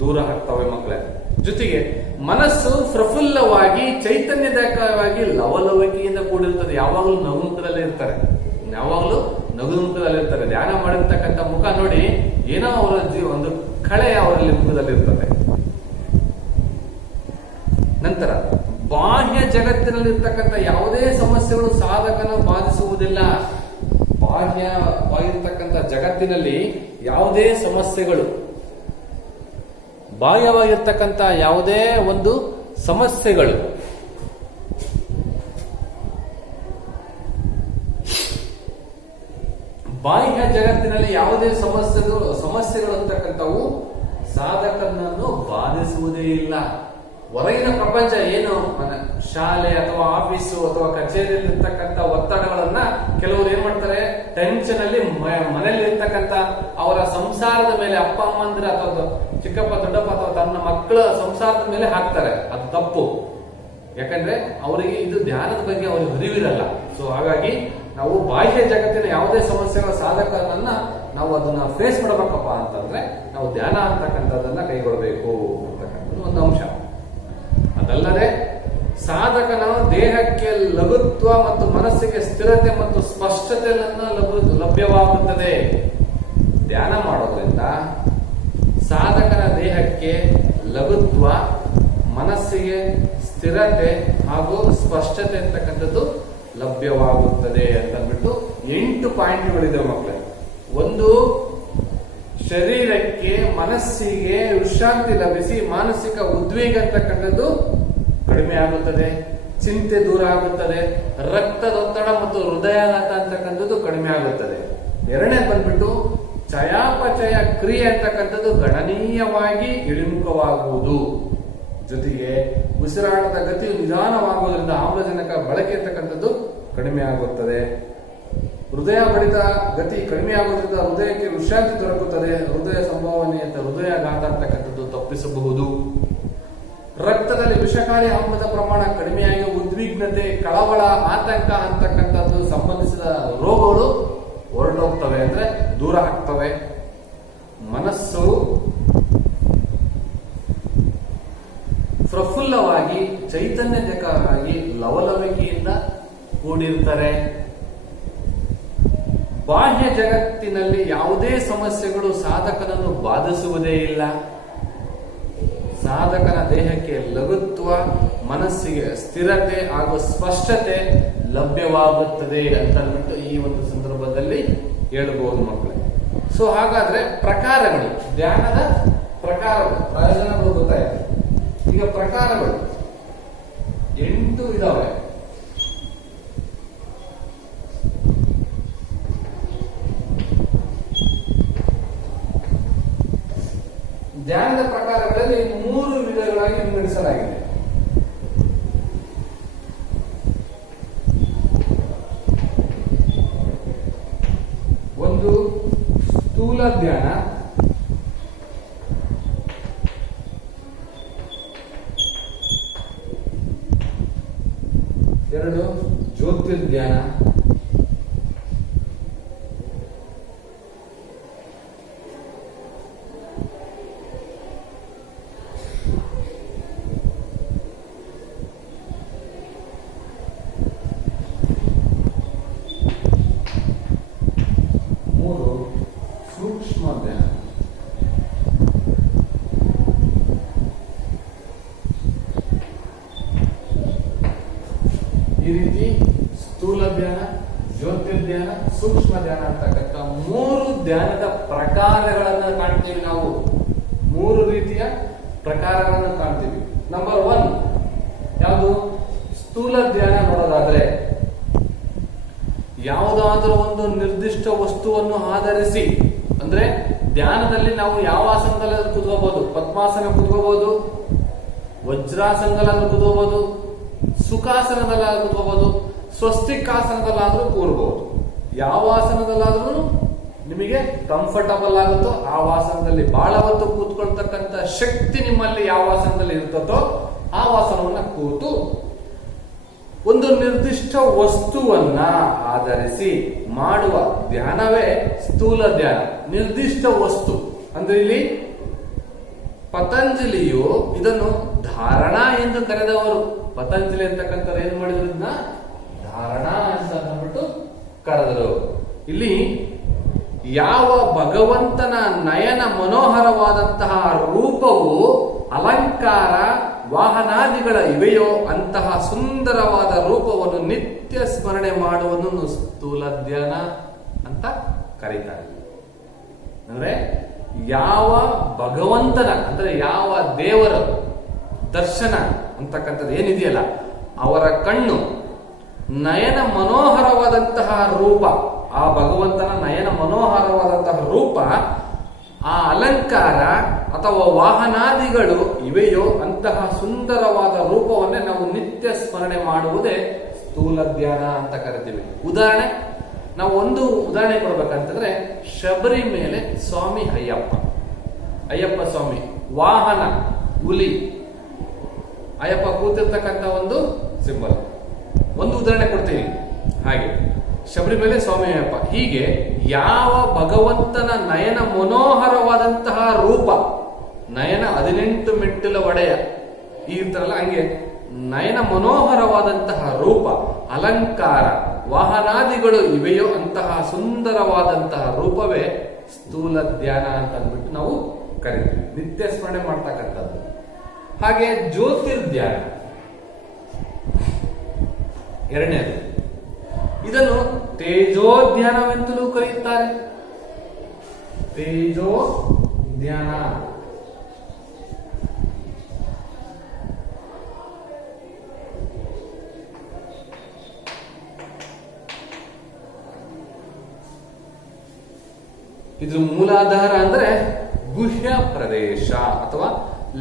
ದೂರ ಆಗ್ತವೆ ಮಕ್ಕಳೇ. ಜೊತೆಗೆ ಮನಸ್ಸು ಪ್ರಫುಲ್ಲವಾಗಿ ಚೈತನ್ಯದಾಯಕವಾಗಿ ಲವಲವಿಕೆಯಿಂದ ಕೂಡಿರ್ತದೆ. ಯಾವಾಗಲೂ ನಗುಮುಖದಲ್ಲೇ ಇರ್ತಾರೆ, ಯಾವಾಗಲೂ ನಗುಮುಖದಲ್ಲಿರ್ತಾರೆ. ಧ್ಯಾನ ಮಾಡಿರ್ತಕ್ಕಂಥ ಮುಖ ನೋಡಿ, ಏನೋ ಅವರ ಒಂದು ಕಳೆ ಅವರಲ್ಲಿ ಮುಖದಲ್ಲಿರ್ತದೆ. ನಂತರ ಬಾಹ್ಯ ಜಗತ್ತಿನಲ್ಲಿರ್ತಕ್ಕಂಥ ಯಾವುದೇ ಸಮಸ್ಯೆಗಳು ಸಾಧಕನ ಬಾಧಿಸುವುದಿಲ್ಲ. ಬಾಹ್ಯವಾಗಿರ್ತಕ್ಕಂಥ ಜಗತ್ತಿನಲ್ಲಿ ಯಾವುದೇ ಸಮಸ್ಯೆಗಳು, ಬಾಹ್ಯವಾಗಿರ್ತಕ್ಕಂಥ ಯಾವುದೇ ಒಂದು ಸಮಸ್ಯೆಗಳು ಬಾಹ್ಯ ಜಗತ್ತಿನಲ್ಲಿ ಯಾವುದೇ ಸಮಸ್ಯೆಗಳು ಅಂತಕ್ಕಂಥವು ಸಾಧಕನನ್ನು ಬಾಧಿಸುವುದೇ ಇಲ್ಲ. ಹೊರಗಿನ ಪ್ರಪಂಚ ಏನು, ಶಾಲೆ ಅಥವಾ ಆಫೀಸು ಅಥವಾ ಕಚೇರಿಯಲ್ಲಿ ಇರ್ತಕ್ಕಂಥ ಒತ್ತಡಗಳನ್ನ ಕೆಲವರು ಏನ್ ಮಾಡ್ತಾರೆ, ಟೆನ್ಷನ್ ಅಲ್ಲಿ ಮನೆಯಲ್ಲಿ ಇರ್ತಕ್ಕಂಥ ಅವರ ಸಂಸಾರದ ಮೇಲೆ, ಅಪ್ಪ ಅಮ್ಮಂದಿರ ಅಥವಾ ಚಿಕ್ಕಪ್ಪ ದೊಡ್ಡಪ್ಪ ಅಥವಾ ತನ್ನ ಮಕ್ಕಳ ಸಂಸಾರದ ಮೇಲೆ ಹಾಕ್ತಾರೆ. ಅದು ತಪ್ಪು. ಯಾಕಂದ್ರೆ ಅವರಿಗೆ ಇದು ಧ್ಯಾನದ ಬಗ್ಗೆ ಅವ್ರಿಗೆ ಅರಿವಿರಲ್ಲ. ಸೊ ಹಾಗಾಗಿ ನಾವು ಬಾಹ್ಯ ಜಗತ್ತಿನ ಯಾವುದೇ ಸಮಸ್ಯೆಗಳ ಸಾಧಕನನ್ನ ನಾವು ಅದನ್ನ ಫೇಸ್ ಮಾಡಬೇಕಪ್ಪ ಅಂತಂದ್ರೆ ನಾವು ಧ್ಯಾನ ಅಂತಕ್ಕಂಥದ್ದನ್ನ ಕೈಗೊಳ್ಳಬೇಕು ಅಂತಕ್ಕಂಥದ್ದು ಒಂದು ಅಂಶ. ಅದಲ್ಲದೆ ಸಾಧಕನ ದೇಹಕ್ಕೆ ಲಘುತ್ವ ಮತ್ತು ಮನಸ್ಸಿಗೆ ಸ್ಥಿರತೆ ಮತ್ತು ಸ್ಪಷ್ಟತೆ ಲಭ್ಯವಾಗುತ್ತದೆ. ಧ್ಯಾನ ಮಾಡೋದ್ರಿಂದ ಸಾಧಕನ ದೇಹಕ್ಕೆ ಲಘುತ್ವ, ಮನಸ್ಸಿಗೆ ಸ್ಥಿರತೆ ಹಾಗೂ ಸ್ಪಷ್ಟತೆ ಅಂತಕ್ಕಂಥದ್ದು ಲಭ್ಯವಾಗುತ್ತದೆ ಅಂತಂದ್ಬಿಟ್ಟು 8 ಪಾಯಿಂಟ್ಗಳಿದೆ ಮಕ್ಕಳೇ. ಒಂದು, ಶರೀರಕ್ಕೆ ಮನಸ್ಸಿಗೆ ವಿಶ್ರಾಂತಿ ಲಭಿಸಿ ಮಾನಸಿಕ ಉದ್ವೇಗ ಅಂತಕ್ಕಂಥದ್ದು ಕಡಿಮೆ ಆಗುತ್ತದೆ, ಚಿಂತೆ ದೂರ ಆಗುತ್ತದೆ, ರಕ್ತದೊತ್ತಡ ಮತ್ತು ಹೃದಯಾಘಾತ ಅಂತಕ್ಕಂಥದ್ದು ಕಡಿಮೆ ಆಗುತ್ತದೆ. ಎರಡನೇ ಬಂದ್ಬಿಟ್ಟು ಚಯಾಪಚಯ ಕ್ರಿಯೆ ಅಂತಕ್ಕಂಥದ್ದು ಗಣನೀಯವಾಗಿ ಇಳಿಮುಖವಾಗುವುದು. ಜೊತೆಗೆ ಉಸಿರಾಟದ ಗತಿಯು ನಿಧಾನವಾಗುವುದರಿಂದ ಆಮ್ಲಜನಕ ಬಳಕೆ ಅಂತಕ್ಕಂಥದ್ದು ಕಡಿಮೆ ಆಗುತ್ತದೆ. ಹೃದಯ ಬಡಿತ ಗತಿ ಕಡಿಮೆ ಆಗುವುದರಿಂದ ಹೃದಯಕ್ಕೆ ವಿಶ್ರಾಂತಿ ದೊರಕುತ್ತದೆ. ಹೃದಯ ಸಂಭವನೀಯ ಹೃದಯಾಘಾತ ಅಂತಕ್ಕಂಥದ್ದು ತಪ್ಪಿಸಬಹುದು. ರಕ್ತದಲ್ಲಿ ವಿಷಕಾರಿ ಆಮ್ಲದ ಪ್ರಮಾಣ ಕಡಿಮೆಯಾಗಿ ಉದ್ವಿಗ್ನತೆ, ಕಳವಳ, ಆತಂಕ ಅಂತಕ್ಕಂಥದ್ದು ಸಂಬಂಧಿಸಿದ ರೋಗಗಳು ಹೊರಟೋಗ್ತವೆ, ಅಂದ್ರೆ ದೂರ ಆಗ್ತವೆ. ಮನಸ್ಸು ಪ್ರಫುಲ್ಲವಾಗಿ ಚೈತನ್ಯದಾಯಕವಾಗಿ ಲವಲವಿಕೆಯಿಂದ ಕೂಡಿರ್ತಾರೆ. ಬಾಹ್ಯ ಜಗತ್ತಿನಲ್ಲಿ ಯಾವುದೇ ಸಮಸ್ಯೆಗಳು ಸಾಧಕನನ್ನು ಬಾಧಿಸುವುದೇ ಇಲ್ಲ. ಸಾಧಕನ ದೇಹಕ್ಕೆ ಲಘುತ್ವ, ಮನಸ್ಸಿಗೆ ಸ್ಥಿರತೆ ಹಾಗೂ ಸ್ಪಷ್ಟತೆ ಲಭ್ಯವಾಗುತ್ತದೆ ಅಂತಂದ್ಬಿಟ್ಟು ಈ ಒಂದು ಸಂದರ್ಭದಲ್ಲಿ ಹೇಳಬಹುದು ಮಕ್ಕಳೇ. ಸೊ ಹಾಗಾದ್ರೆ ಪ್ರಕಾರಗಳು, ಧ್ಯಾನದ ಪ್ರಕಾರಗಳು, ಪ್ರಯೋಜನಗಳು ಗೊತ್ತಾಯ್ತು. ಈಗ ಪ್ರಕಾರಗಳು 8 ಇದಾವೆ. ಧ್ಯಾನದ ಪ್ರಕಾರಗಳಲ್ಲಿ 3 ವಿಧಗಳಾಗಿ ವಿಂಗಡಿಸಲಾಗಿದೆ. ಒಂದು ಸ್ಥೂಲ ಧ್ಯಾನ, ಎರಡು ಜ್ಯೋತಿರ್ಧ್ಯಾನ, ಮೂರು ಸೂಕ್ಷ್ಮ ಧ್ಯಾನ. ಈ ರೀತಿ ಸ್ಥೂಲ ಧ್ಯಾನ, ಜ್ಯೋತಿರ್ಧ್ಯಾನ, ಸೂಕ್ಷ್ಮ ಧ್ಯಾನ ಅಂತಕ್ಕಂಥ 3 ಧ್ಯಾನದ ಪ್ರಕಾರಗಳನ್ನು ಕಾಣ್ತೀವಿ ನಾವು. 3 ರೀತಿಯ ಪ್ರಕಾರಗಳನ್ನು ಕಾಣ್ತೀವಿ. ನಂಬರ್ 1 ಯಾವುದು? ಸ್ಥೂಲ ಧ್ಯಾನ ನೋಡೋದಾದ್ರೆ ಯಾವುದಾದ್ರೂ ಒಂದು ನಿರ್ದಿಷ್ಟ ವಸ್ತುವನ್ನು ಆಧರಿಸಿ, ಅಂದ್ರೆ ಧ್ಯಾನದಲ್ಲಿ ನಾವು ಯಾವ ಆಸನದಲ್ಲಿ ಕೂತ್ಕೋಬಹುದು, ಪದ್ಮಾಸನ ಕೂತ್ಕೋಬಹುದು, ವಜ್ರಾಸನದಲ್ಲಿ ಕೂತ್ಕೋಬಹುದು, ಸುಖಾಸನದಲ್ಲಾದ್ರೂ ಕೂತ್ಕೋಬಹುದು, ಸ್ವಸ್ತಿಕ್ ಆಸನದಲ್ಲಾದ್ರೂ ಕೂರ್ಬಹುದು. ಯಾವ ಆಸನದಲ್ಲಾದ್ರೂ ನಿಮಗೆ ಕಂಫರ್ಟಬಲ್ ಆಗುತ್ತೋ ಆ ಆಸನದಲ್ಲಿ ಬಹಳ ಹೊತ್ತು ಕೂತ್ಕೊಳ್ತಕ್ಕಂಥ ಶಕ್ತಿ ನಿಮ್ಮಲ್ಲಿ ಯಾವ ಆಸನದಲ್ಲಿ ಇರ್ತದೋ ಆ ಆಸನವನ್ನ ಕೂತು ಒಂದು ನಿರ್ದಿಷ್ಟ ವಸ್ತುವನ್ನ ಆಧರಿಸಿ ಮಾಡುವ ಧ್ಯಾನವೇ ಸ್ಥೂಲ ಧ್ಯಾನ. ನಿರ್ದಿಷ್ಟ ವಸ್ತು ಅಂದ್ರೆ ಇಲ್ಲಿ ಪತಂಜಲಿಯು ಇದನ್ನು ಧಾರಣ ಎಂದು ಕರೆದವರು. ಪತಂಜಲಿ ಅಂತಕ್ಕಂಥವ್ರು ಏನ್ ಮಾಡಿದ್ರು, ಇದನ್ನ ಧಾರಣ ಅಂತ ಅಂದ್ಬಿಟ್ಟು ಕರೆದರು. ಇಲ್ಲಿ ಯಾವ ಭಗವಂತನ ನಯನ ಮನೋಹರವಾದಂತಹ ರೂಪವು ಅಲಂಕಾರ ವಾಹನಾದಿಗಳ ಇವೆಯೋ ಅಂತಹ ಸುಂದರವಾದ ರೂಪವನ್ನು ನಿತ್ಯ ಸ್ಮರಣೆ ಮಾಡುವುದನ್ನು ಸ್ಥೂಲ ಧ್ಯಾನ ಅಂತ ಕರೀತಾರೆ. ಅಂದ್ರೆ ಯಾವ ಭಗವಂತನ ಅಂದ್ರೆ ಯಾವ ದೇವರ ದರ್ಶನ ಅಂತಕ್ಕಂಥದ್ದು ಏನಿದೆಯಲ್ಲ, ಅವರ ಕಣ್ಣು ನಯನ ಮನೋಹರವಾದಂತಹ ರೂಪ, ಆ ಭಗವಂತನ ನಯನ ಮನೋಹರವಾದಂತಹ ರೂಪ, ಆ ಅಲಂಕಾರ ಅಥವಾ ವಾಹನಾದಿಗಳು ಇವೆಯೋ ಅಂತಹ ಸುಂದರವಾದ ರೂಪವನ್ನೇ ನಾವು ನಿತ್ಯ ಸ್ಮರಣೆ ಮಾಡುವುದೇ ಸ್ಥೂಲ ಧ್ಯಾನ ಅಂತ ಕರಿತೀವಿ. ಉದಾಹರಣೆ, ನಾವು ಒಂದು ಉದಾಹರಣೆ ಕೊಡ್ಬೇಕಂತಂದ್ರೆ ಶಬರಿ ಮೇಲೆ ಸ್ವಾಮಿ ಅಯ್ಯಪ್ಪ ಸ್ವಾಮಿ ವಾಹನ ಹುಲಿ, ಅಯ್ಯಪ್ಪ ಕೂತಿರ್ತಕ್ಕಂಥ ಒಂದು ಸಿಂಬಲ್. ಒಂದು ಉದಾಹರಣೆ ಕೊಡ್ತೀನಿ. ಹಾಗೆ ಶಬರಿ ಮೇಲೆ ಸ್ವಾಮಿ ಅಯ್ಯಪ್ಪ, ಹೀಗೆ ಯಾವ ಭಗವಂತನ ನಯನ ಮನೋಹರವಾದಂತಹ ರೂಪ, ನಯನ 18 ಮೆಟ್ಟಿಲ ಒಡೆಯ ಈ ಇರ್ತಾರಲ್ಲ, ಹಂಗೆ ನಯನ ಮನೋಹರವಾದಂತಹ ರೂಪ, ಅಲಂಕಾರ, ವಾಹನಾದಿಗಳು ಇವೆಯೋ ಅಂತಹ ಸುಂದರವಾದಂತಹ ರೂಪವೇ ಸ್ಥೂಲ ಧ್ಯಾನ ಅಂತ ಅಂದ್ಬಿಟ್ಟು ನಾವು ಕರಿತೀವಿ, ನಿತ್ಯ ಸ್ಮರಣೆ ಮಾಡ್ತಕ್ಕಂಥದ್ದು. ಹಾಗೆ ಜ್ಯೋತಿರ್ಧ್ಯಾನ ಎರಡನೇದು, ಇದನ್ನು ತೇಜೋಧ್ಯಾನವೆಂತಲೂ ಕರೆಯುತ್ತಾರೆ. ತೇಜೋ ಧ್ಯಾನ ಇದು ಮೂಲಾಧಾರ ಅಂದ್ರೆ ಗುಹ್ಯ ಪ್ರದೇಶ ಅಥವಾ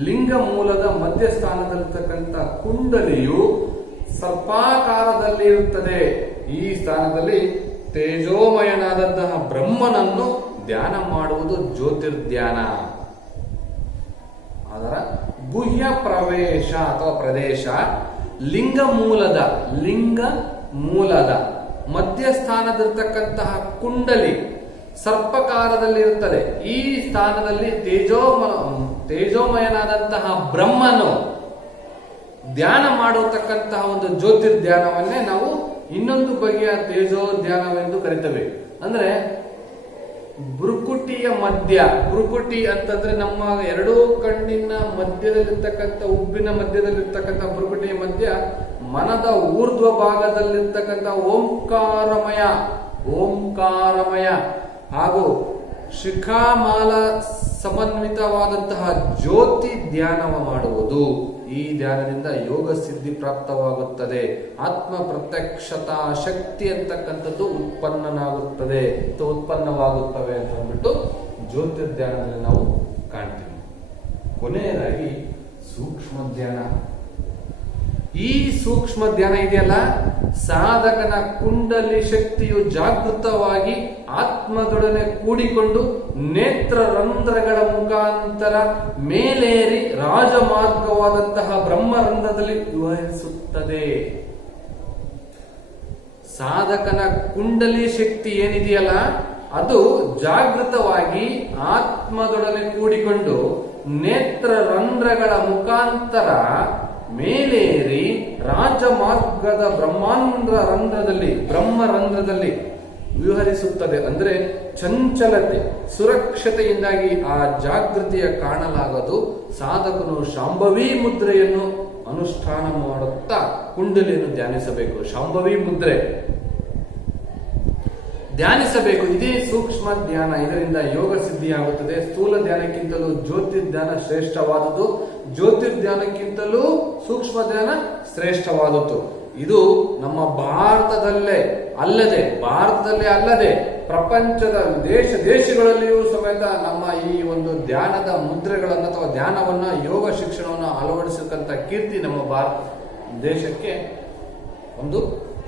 ಲಿಂಗ ಮೂಲದ ಮಧ್ಯಸ್ಥಾನದಲ್ಲಿರ್ತಕ್ಕಂಥ ಕುಂಡಲಿಯು ಸರ್ಪಾಕಾರದಲ್ಲಿ ಇರುತ್ತದೆ. ಈ ಸ್ಥಾನದಲ್ಲಿ ತೇಜೋಮಯನಾದಂತಹ ಬ್ರಹ್ಮನನ್ನು ಧ್ಯಾನ ಮಾಡುವುದು ಜ್ಯೋತಿರ್ಧ್ಯಾನ. ಅದರ ಗುಹ್ಯ ಪ್ರವೇಶ ಅಥವಾ ಪ್ರದೇಶ ಲಿಂಗ ಮೂಲದ ಮಧ್ಯಸ್ಥಾನದಲ್ಲಿರ್ತಕ್ಕಂತಹ ಕುಂಡಲಿ ಸರ್ಪಕಾರದಲ್ಲಿ ಇರುತ್ತದೆ. ಈ ಸ್ಥಾನದಲ್ಲಿ ತೇಜೋಮಯನಾದಂತಹ ಬ್ರಹ್ಮನು ಧ್ಯಾನ ಮಾಡತಕ್ಕಂತಹ ಒಂದು ಜ್ಯೋತಿರ್ಧ್ಯಾನವನ್ನೇ ನಾವು ಇನ್ನೊಂದು ಬಗೆಯ ತೇಜೋಧ್ಯಾನವೆಂದು ಕರಿತೇವೆ. ಅಂದ್ರೆ ಭ್ರುಕುಟಿಯ ಮಧ್ಯ, ಭ್ರುಕುಟಿ ಅಂತಂದ್ರೆ ನಮ್ಮ ಎರಡೂ ಕಣ್ಣಿನ ಮಧ್ಯದಲ್ಲಿರ್ತಕ್ಕಂಥ ಉಬ್ಬಿನ ಮಧ್ಯದಲ್ಲಿರ್ತಕ್ಕಂಥ ಭ್ರುಕುಟಿಯ ಮಧ್ಯ ಮನದ ಊರ್ಧ್ವ ಭಾಗದಲ್ಲಿರ್ತಕ್ಕಂಥ ಓಂಕಾರಮಯ ಹಾಗೂ ಶಿಖಾಮಾಲ ಸಮನ್ವಿತವಾದಂತಹ ಜ್ಯೋತಿ ಧ್ಯಾನವ ಮಾಡುವುದು. ಈ ಧ್ಯಾನದಿಂದ ಯೋಗ ಸಿದ್ಧಿ ಪ್ರಾಪ್ತವಾಗುತ್ತದೆ. ಆತ್ಮ ಪ್ರತ್ಯಕ್ಷತಾ ಶಕ್ತಿ ಅಂತಕ್ಕಂಥದ್ದು ಉತ್ಪನ್ನವಾಗುತ್ತವೆ ಅಂತ ಅಂದ್ಬಿಟ್ಟು ಜ್ಯೋತಿರ್ಧ್ಯಾನದಲ್ಲಿ ನಾವು ಕಾಣ್ತೀವಿ. ಕೊನೆಯದಾಗಿ ಸೂಕ್ಷ್ಮ ಧ್ಯಾನ. ಈ ಸೂಕ್ಷ್ಮ ಧ್ಯಾನ ಇದೆಯಲ್ಲ, ಸಾಧಕನ ಕುಂಡಲಿ ಶಕ್ತಿಯು ಜಾಗೃತವಾಗಿ ಆತ್ಮದೊಡನೆ ಕೂಡಿಕೊಂಡು ನೇತ್ರ ರಂಧ್ರಗಳ ಮುಖಾಂತರ ಮೇಲೇರಿ ರಾಜಮಾರ್ಗವಾದಂತಹ ಬ್ರಹ್ಮರಂಧ್ರದಲ್ಲಿ ವಿವರಿಸುತ್ತದೆ. ಸಾಧಕನ ಕುಂಡಲಿ ಶಕ್ತಿ ಏನಿದೆಯಲ್ಲ, ಅದು ಜಾಗೃತವಾಗಿ ಆತ್ಮದೊಡನೆ ಕೂಡಿಕೊಂಡು ನೇತ್ರ ರಂಧ್ರಗಳ ಮುಖಾಂತರ ಮೇಲೇರಿ ರಾಜಮಾರ್ಗದ ಬ್ರಹ್ಮರಂಧ್ರದಲ್ಲಿ ವಿಹರಿಸುತ್ತದೆ. ಅಂದ್ರೆ ಚಂಚಲತೆ, ಸುರಕ್ಷತೆಯಿಂದಾಗಿ ಆ ಜಾಗೃತಿಯ ಕಾಣಲಾಗದು. ಸಾಧಕನು ಶಾಂಭವಿ ಮುದ್ರೆಯನ್ನು ಅನುಷ್ಠಾನ ಮಾಡುತ್ತಾ ಕುಂಡಲಿಯನ್ನು ಧ್ಯಾನಿಸಬೇಕು. ಶಾಂಭವಿ ಮುದ್ರೆ ಧ್ಯಾನಿಸಬೇಕು. ಇದೇ ಸೂಕ್ಷ್ಮ ಧ್ಯಾನ. ಇದರಿಂದ ಯೋಗ ಸಿದ್ಧಿಯಾಗುತ್ತದೆ. ಸ್ಥೂಲ ಧ್ಯಾನಕ್ಕಿಂತಲೂ ಜ್ಯೋತಿರ್ಧ್ಯಾನ ಶ್ರೇಷ್ಠವಾದದ್ದು, ಜ್ಯೋತಿರ್ಧ್ಯಾನಕ್ಕಿಂತಲೂ ಸೂಕ್ಷ್ಮ ಧ್ಯಾನ ಶ್ರೇಷ್ಠವಾದದ್ದು. ಇದು ನಮ್ಮ ಭಾರತದಲ್ಲೇ ಅಲ್ಲದೆ ಪ್ರಪಂಚದ ದೇಶಗಳಲ್ಲಿಯೂ ಸಮೇತ ನಮ್ಮ ಈ ಒಂದು ಧ್ಯಾನದ ಮುದ್ರೆಗಳನ್ನು ಅಥವಾ ಧ್ಯಾನವನ್ನ, ಯೋಗ ಶಿಕ್ಷಣವನ್ನು ಅಳವಡಿಸತಕ್ಕಂಥ ಕೀರ್ತಿ ನಮ್ಮ ಭಾರತ ದೇಶಕ್ಕೆ ಒಂದು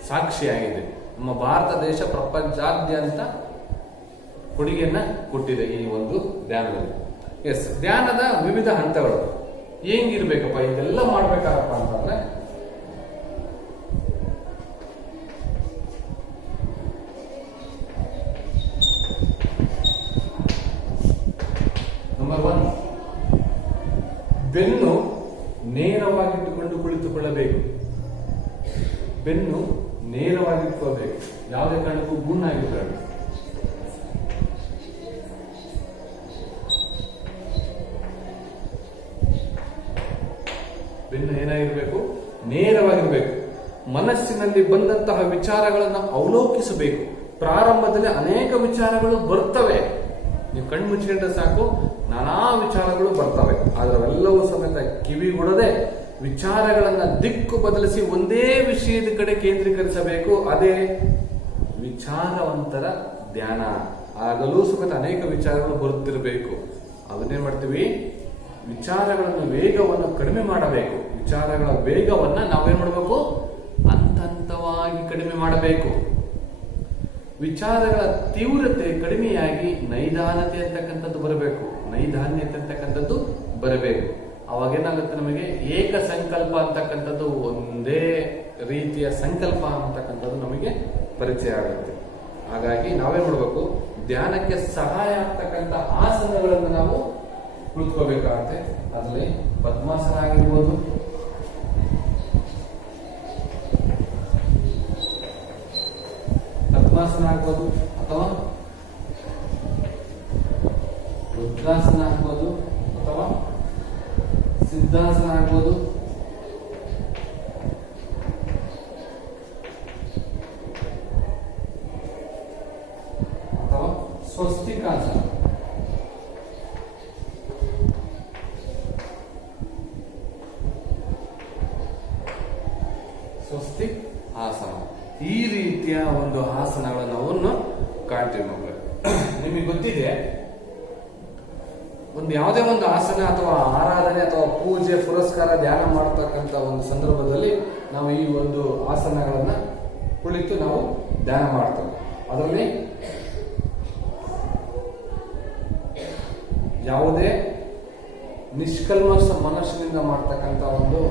ಸಾಕ್ಷಿಯಾಗಿದೆ. ನಮ್ಮ ಭಾರತ ದೇಶ ಪ್ರಪಂಚಾದ್ಯಂತ ಕೊಡುಗೆಯನ್ನ ಕೊಟ್ಟಿದೆ ಈ ಒಂದು ಧ್ಯಾನದಲ್ಲಿ. ಎಸ್, ಧ್ಯಾನದ ವಿವಿಧ ಹಂತಗಳು ಹೆಂಗಿರ್ಬೇಕಪ್ಪ, ಇದೆಲ್ಲ ಮಾಡ್ಬೇಕಾರಪ್ಪ ಅಂತಂದ್ರೆ ನಂಬರ್ 1, ಬೆನ್ನು ನೇರವಾಗಿಟ್ಟುಕೊಂಡು ಕುಳಿತುಕೊಳ್ಳಬೇಕು. ಬೆನ್ನು ನೇರವಾಗಿಟ್ಕೋಬೇಕು, ಯಾವುದೇ ಕಾರಣಕ್ಕೂ ಗುಣ್ಣಾಗಿರಬೇಕು. ಬೆನ್ನು ಏನಾಗಿರ್ಬೇಕು, ನೇರವಾಗಿರ್ಬೇಕು. ಮನಸ್ಸಿನಲ್ಲಿ ಬಂದಂತಹ ವಿಚಾರಗಳನ್ನು ಅವಲೋಕಿಸಬೇಕು. ಪ್ರಾರಂಭದಲ್ಲಿ ಅನೇಕ ವಿಚಾರಗಳು ಬರ್ತವೆ, ನೀವು ಕಣ್ಣು ಮುಚ್ಚಿಕೊಂಡ್ರೆ ಸಾಕು, ನಾನಾ ವಿಚಾರಗಳು ಬರ್ತವೆ. ಆದ್ರೆ ಅವೆಲ್ಲವೂ ಸಮೇತ ಕಿವಿಗೊಡದೆ ವಿಚಾರಗಳನ್ನ ದಿಕ್ಕು ಬದಲಿಸಿ ಒಂದೇ ವಿಷಯದ ಕಡೆ ಕೇಂದ್ರೀಕರಿಸಬೇಕು. ಅದೇ ವಿಚಾರವಂತರ ಧ್ಯಾನ. ಆಗಲೂ ಸಮೇತ ಅನೇಕ ವಿಚಾರಗಳು ಬರುತ್ತಿರಬೇಕು. ಅದನ್ನೇನ್ ಮಾಡ್ತೀವಿ, ವಿಚಾರಗಳನ್ನು ವೇಗವನ್ನು ಕಡಿಮೆ ಮಾಡಬೇಕು. ವಿಚಾರಗಳ ವೇಗವನ್ನ ನಾವೇನ್ ಮಾಡಬೇಕು, ಹಂತವಾಗಿ ಕಡಿಮೆ ಮಾಡಬೇಕು. ವಿಚಾರಗಳ ತೀವ್ರತೆ ಕಡಿಮೆಯಾಗಿ ನೈದಾನತೆ ಅಂತಕ್ಕಂಥದ್ದು ಬರಬೇಕು. ನೈದಾನ್ಯತೆ ಅಂತಕ್ಕಂಥದ್ದು ಬರಬೇಕು. ಅವಾಗೇನಾಗುತ್ತೆ, ನಮಗೆ ಏಕ ಸಂಕಲ್ಪ ಅಂತಕ್ಕಂಥದ್ದು, ಒಂದೇ ರೀತಿಯ ಸಂಕಲ್ಪ ಅಂತಕ್ಕಂಥದ್ದು ನಮಗೆ ಪರಿಚಯ ಆಗುತ್ತೆ. ಹಾಗಾಗಿ ನಾವೇನ್ ಮಾಡಬೇಕು, ಧ್ಯಾನಕ್ಕೆ ಸಹಾಯ ಆಗ್ತಕ್ಕಂಥ ಆಸನಗಳನ್ನು ನಾವು ಕುಳಿತುಕೋಬೇಕಾಗತ್ತೆ. ಅದರಲ್ಲಿ ಪದ್ಮಾಸನ ಆಗಿರ್ಬೋದು, ಪದ್ಮಾಸನ ಆಗ್ಬೋದು, ಅಥವಾ ರುದ್ರಾಸನ ಆಗ್ಬೋದು, ಅಥವಾ ಸಿದ್ಧಾಸನ ಆಗ್ಬೋದು, ಅಥವಾ ಸ್ವಸ್ತಿಕಾಸನ. ಸ್ವಸ್ತಿಕ್ ಆಸನ, ಈ ರೀತಿಯ ಒಂದು ಆಸನಗಳನ್ನು ನಾವು ಕಾಣ್ತೀವಿ ಮಕ್ಕಳು. ನಿಮಗೆ ಗೊತ್ತಿದೆ, ಒಂದು ಯಾವುದೇ ಒಂದು ಆಸನ ಅಥವಾ ಆರಾಧನೆ ಅಥವಾ ಪೂಜೆ ಪುರಸ್ಕಾರ ಧ್ಯಾನ ಮಾಡತಕ್ಕಂಥ ಒಂದು ಸಂದರ್ಭದಲ್ಲಿ ನಾವು ಈ ಒಂದು ಆಸನಗಳನ್ನ ಕುಳಿತು ನಾವು ಧ್ಯಾನ ಮಾಡ್ತೇವೆ. ಅದರಲ್ಲಿ ಯಾವುದೇ ನಿಷ್ಕಲ್ಮಶ ಮನಸ್ಸಿನಿಂದ ಮಾಡ್ತಕ್ಕಂಥ ಒಂದು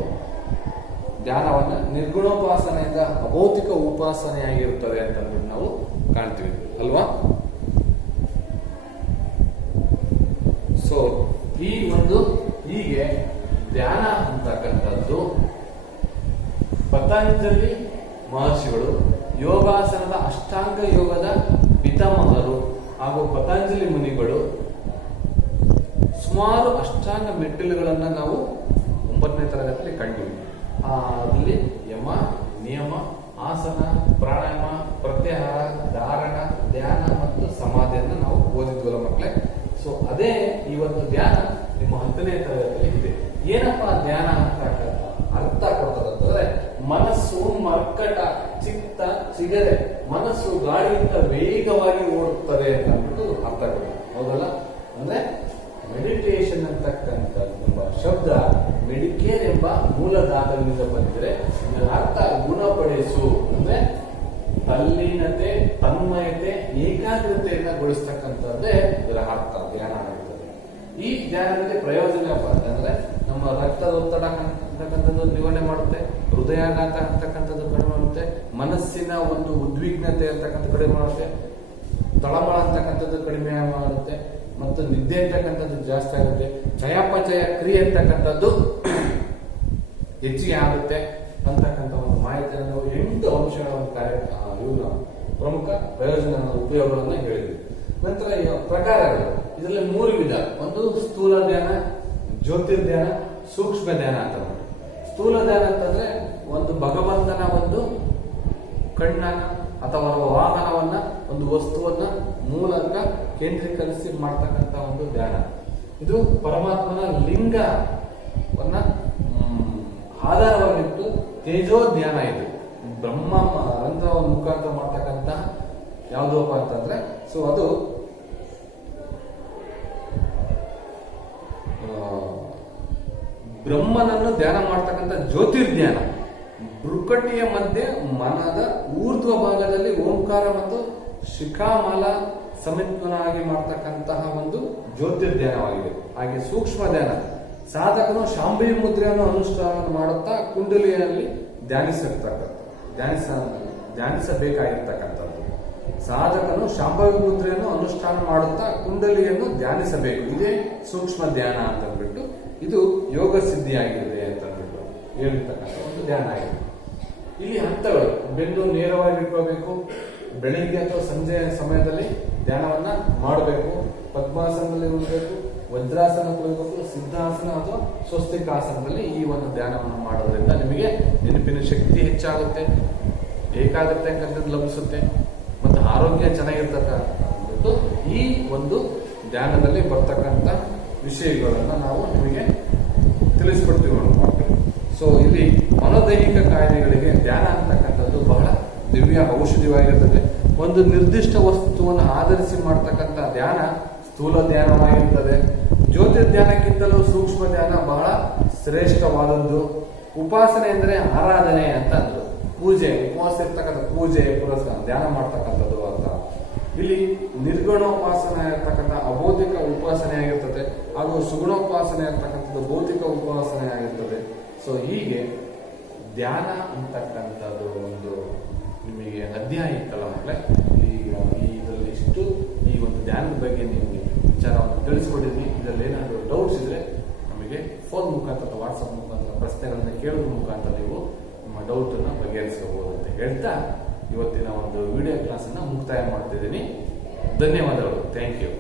ಧ್ಯಾನವನ್ನ ನಿರ್ಗುಣೋಪಾಸನೆಯಿಂದ ಅಭೌತಿಕ ಉಪಾಸನೆಯಾಗಿರುತ್ತದೆ ಅಂತ ನಾವು ಕಾಣ್ತೀವಿ ಅಲ್ವಾ. ಸೊ ಈ ಒಂದು ಹೀಗೆ ಧ್ಯಾನ ಅಂತಕ್ಕಂಥದ್ದು ಪತಂಜಲಿ ಮಹರ್ಷಿಗಳು ಯೋಗಾಸನದ ಅಷ್ಟಾಂಗ ಯೋಗದ ಪಿತಾಮಹರು ಹಾಗೂ ಪತಂಜಲಿ ಮುನಿಗಳು ಸುಮಾರು ಅಷ್ಟಾಂಗ ಮೆಟ್ಟಿಲುಗಳನ್ನ ನಾವು 9ನೇ ತರಗತಿಯಲ್ಲಿ ಕಂಡಿವಿ. ಅದರಲ್ಲಿ ಯಮ, ನಿಯಮ, ಆಸನ, ಪ್ರಾಣಾಯಾಮ, ಪ್ರತ್ಯಾಹಾರ, ಧಾರಣ, ಧ್ಯಾನ ಮತ್ತು ಸಮಾಧಿಯನ್ನು ನಾವು ಓದಿದ್ವಲ್ಲ ಮಕ್ಕಳೇ. ಸೊ ಅದೇ ಇವತ್ತು ಧ್ಯಾನ ನಿಮ್ಮ 10ನೇ ತರಗತಿಯಲ್ಲಿ ಇದೆ. ಏನಪ್ಪಾ ಧ್ಯಾನ ಅಂತ ಅರ್ಥ ಕೊಡ್ತದಂತಂದ್ರೆ, ಮನಸ್ಸು ಮರ್ಕಟ, ಚಿತ್ತ ಚಿಗರೆ, ಮನಸ್ಸು ಗಾಳಿಯಿಂದ ವೇಗವಾಗಿ ಓಡುತ್ತದೆ ಅಂತ ಅಂದ್ಬಿಟ್ಟು ಅರ್ಥ ಕೊಡ್ತದೆ. ಹೌದಲ್ಲ? ಅಂದ್ರೆ ಮೆಡಿಟೇಷನ್ ಅಂತಕ್ಕಂಥ ಎಂಬ ಶಬ್ದ ಮೆಡಿಕೇರ್ ಎಂಬ ಮೂಲಧಾತುವಿನಿಂದ ಬಂದಿದ್ರೆ ಇದರ ಅರ್ಥ ಗುಣಪಡಿಸು, ಅಂದ್ರೆ ತಲ್ಲೀನತೆ, ತನ್ಮಯತೆ, ಏಕಾಗ್ರತೆಯನ್ನ ಗೊಳಿಸ್ತಕ್ಕಂಥದ್ದೇ ಇದರ ಅರ್ಥ ಧ್ಯಾನ ಆಗಿರ್ತದೆ. ಈ ಧ್ಯಾನದಲ್ಲಿ ಪ್ರಯೋಜನ ಏನಪ್ಪ ಅಂತಂದ್ರೆ, ನಮ್ಮ ರಕ್ತದ ಒತ್ತಡ ಅಂತಕ್ಕಂಥದ್ದು ನಿವಾರಣೆ ಮಾಡುತ್ತೆ, ಹೃದಯಾಘಾತ ಅಂತಕ್ಕಂಥದ್ದು ಕಡಿಮೆ ಮಾಡುತ್ತೆ, ಮನಸ್ಸಿನ ಒಂದು ಉದ್ವಿಗ್ನತೆ ಅಂತಕ್ಕಂಥ ಕಡಿಮೆ ಮಾಡುತ್ತೆ, ತಳಮಳ ಅಂತಕ್ಕಂಥದ್ದು ಕಡಿಮೆ ಮಾಡುತ್ತೆ, ಮತ್ತು ನಿದ್ದೆ ಅಂತಕ್ಕಂಥದ್ದು ಜಾಸ್ತಿ ಆಗುತ್ತೆ, ಚಯಾಪಚಯ ಕ್ರಿಯೆ ಅಂತಕ್ಕಂಥದ್ದು ಹೆಚ್ಚಿಗೆ ಆಗುತ್ತೆ ಅಂತಕ್ಕಂಥ ಒಂದು ಮಾಹಿತಿಯನ್ನು ನಾವು 8 ಅಂಶಗಳ ಒಂದು ಪ್ರಮುಖ ಪ್ರಯೋಜನ ಉಪಯೋಗಗಳನ್ನ ಹೇಳಿದ್ವಿ. ನಂತರ ಪ್ರಕಾರಗಳು, ಇದರಲ್ಲಿ 3 ವಿಧ. ಒಂದು ಸ್ಥೂಲ ಧ್ಯಾನ, ಜ್ಯೋತಿರ್ಧ್ಯಾನ, ಸೂಕ್ಷ್ಮ ಧ್ಯಾನ ಅಂತ ಮಾಡಿ. ಸ್ಥೂಲ ಧ್ಯಾನ ಅಂತಂದ್ರೆ ಒಂದು ಭಗವಂತನ ಒಂದು ಕಣ್ಣನ್ನ ಅಥವಾ ವಾಹನವನ್ನ, ಒಂದು ವಸ್ತುವನ್ನ ಮೂಲಕ ಕೇಂದ್ರೀಕರಿಸಿ ಮಾಡ್ತಕ್ಕಂಥ ಒಂದು ಧ್ಯಾನ. ಇದು ಪರಮಾತ್ಮನ ಲಿಂಗವನ್ನ ಆಧಾರವಾಗಿಟ್ಟು ತೇಜೋ ಧ್ಯಾನ. ಇದು ಬ್ರಹ್ಮ ರಂಧ್ರ ಮುಖಾಂತರ ಮಾಡ್ತಕ್ಕಂಥ ಯಾವುದಪ್ಪ ಅಂತಂದ್ರೆ, ಸೊ ಅದು ಬ್ರಹ್ಮನನ್ನು ಧ್ಯಾನ ಮಾಡ್ತಕ್ಕಂಥ ಜ್ಯೋತಿರ್ಧ್ಯಾನ. ಭ್ರುಕಟಿಯ ಮಧ್ಯೆ ಮನದ ಊರ್ಧ್ವ ಭಾಗದಲ್ಲಿ ಓಂಕಾರ ಮತ್ತು ಶಿಖಾಮಾಲ ಸಮಿತ್ವನಾಗಿ ಮಾಡ್ತಕ್ಕಂತಹ ಒಂದು ಜ್ಯೋತಿರ್ಧ್ಯಾನವಾಗಿದೆ. ಹಾಗೆ ಸೂಕ್ಷ್ಮ ಧ್ಯಾನ ಸಾಧಕನು ಶಾಂಭವಿ ಮುದ್ರೆಯನ್ನು ಅನುಷ್ಠಾನ ಮಾಡುತ್ತಾ ಕುಂಡಲಿಯಲ್ಲಿ ಧ್ಯಾನಿಸಬೇಕಾಗಿರ್ತಕ್ಕಂಥದ್ದು. ಸಾಧಕನು ಶಾಂಭವಿ ಮುದ್ರೆಯನ್ನು ಅನುಷ್ಠಾನ ಮಾಡುತ್ತಾ ಕುಂಡಲಿಯನ್ನು ಧ್ಯಾನಿಸಬೇಕು. ಇದೇ ಸೂಕ್ಷ್ಮ ಧ್ಯಾನ ಅಂತ ಅಂದ್ಬಿಟ್ಟು ಇದು ಯೋಗ ಸಿದ್ಧಿಯಾಗಿದೆ ಅಂತ ಅಂದ್ಬಿಟ್ಟು ಹೇಳಿರ್ತಕ್ಕಂಥ ಒಂದು ಧ್ಯಾನ ಆಗಿದೆ. ಇಲ್ಲಿ ಹಂತಗಳು: ಬೆನ್ನು ನೇರವಾಗಿ ಇಟ್ಕೋಬೇಕು, ಬೆಳಿಗ್ಗೆ ಅಥವಾ ಸಂಜೆ ಸಮಯದಲ್ಲಿ ಧ್ಯಾನವನ್ನ ಮಾಡಬೇಕು, ಪದ್ಮಾಸನದಲ್ಲಿ ಉಳಿಬೇಕು, ವಜ್ರಾಸನ ಕುಳಿಬೇಕು, ಸಿದ್ಧಾಸನ ಅಥವಾ ಸ್ವಸ್ತಿಕಾಸನದಲ್ಲಿ ಈ ಒಂದು ಧ್ಯಾನವನ್ನು ಮಾಡೋದ್ರಿಂದ ನಿಮಗೆ ನೆನಪಿನ ಶಕ್ತಿ ಹೆಚ್ಚಾಗುತ್ತೆ, ಏಕಾಗ್ರತೆ ಲಭಿಸುತ್ತೆ ಮತ್ತು ಆರೋಗ್ಯ ಚೆನ್ನಾಗಿರ್ತಕ್ಕಂಥದ್ದು. ಈ ಒಂದು ಧ್ಯಾನದಲ್ಲಿ ಬರ್ತಕ್ಕಂಥ ವಿಷಯಗಳನ್ನ ನಾವು ನಿಮಗೆ ತಿಳಿಸ್ಕೊಡ್ತೀವಿ ನೋಡಿ. ಸೊ ಇಲ್ಲಿ ಮನೋದೈಹಿಕ ಕಾಯಿಲೆಗಳಿಗೆ ಧ್ಯಾನ ಅಂತಕ್ಕಂಥದ್ದು ಬಹಳ ದಿವ್ಯ ಔಷಧಿವಾಗಿರ್ತದೆ. ಒಂದು ನಿರ್ದಿಷ್ಟ ವಸ್ತುವನ್ನು ಆಧರಿಸಿ ಮಾಡ್ತಕ್ಕಂಥ ಧ್ಯಾನ ಸ್ಥೂಲ ಧ್ಯಾನವಾಗಿರ್ತದೆ. ಜ್ಯೋತಿರ್ಧ್ಯಾನಕ್ಕಿಂತಲೂ ಸೂಕ್ಷ್ಮ ಧ್ಯಾನ ಬಹಳ ಶ್ರೇಷ್ಠವಾದದ್ದು. ಉಪಾಸನೆ ಅಂದರೆ ಆರಾಧನೆ ಅಂತ ಅಂದ್ರು. ಪೂಜೆ, ಉಪವಾಸ ಇರ್ತಕ್ಕಂಥ ಪೂಜೆ ಪುರಸ್ಕಾರ ಧ್ಯಾನ ಮಾಡ್ತಕ್ಕಂಥದ್ದು ಅಂತ. ಇಲ್ಲಿ ನಿರ್ಗುಣೋಪಾಸನೆ ಇರ್ತಕ್ಕಂಥ ಅಭೌತಿಕ ಉಪಾಸನೆ ಆಗಿರ್ತದೆ, ಹಾಗೂ ಸುಗುಣೋಪಾಸನೆ ಇರ್ತಕ್ಕಂಥದ್ದು ಭೌತಿಕ ಉಪಾಸನೆ ಆಗಿರ್ತದೆ. ಸೊ ಹೀಗೆ ಧ್ಯಾನ ಅಂತಕ್ಕಂಥದ್ದು ಒಂದು ನಿಮಗೆ ಅಧ್ಯಾಯ ಇತ್ತಲ್ಲ ಮಕ್ಕಳೇ. ಈಗ ಇದರಲ್ಲಿ ಇಷ್ಟು ಈ ಒಂದು ಧ್ಯಾನದ ಬಗ್ಗೆ ನಿಮಗೆ ವಿಚಾರವನ್ನು ತಿಳಿಸ್ಕೊಟ್ಟಿದ್ವಿ. ಇದರಲ್ಲಿ ಏನಾದರೂ ಡೌಟ್ಸ್ ಇದ್ರೆ ನಮಗೆ ಫೋನ್ ಮುಖಾಂತರ, ವಾಟ್ಸಪ್ ಮುಖಾಂತರ ಪ್ರಶ್ನೆಗಳನ್ನು ಕೇಳೋದ್ರ ಮುಖಾಂತರ ನೀವು ನಿಮ್ಮ ಡೌಟ್ ಅನ್ನು ಬಗೆಹರಿಸಬಹುದು ಅಂತ ಹೇಳ್ತಾ ಇವತ್ತಿನ ಒಂದು ವಿಡಿಯೋ ಕ್ಲಾಸ್ ಅನ್ನ ಮುಕ್ತಾಯ ಮಾಡ್ತಿದ್ದೀನಿ. ಧನ್ಯವಾದಗಳು. Thank you.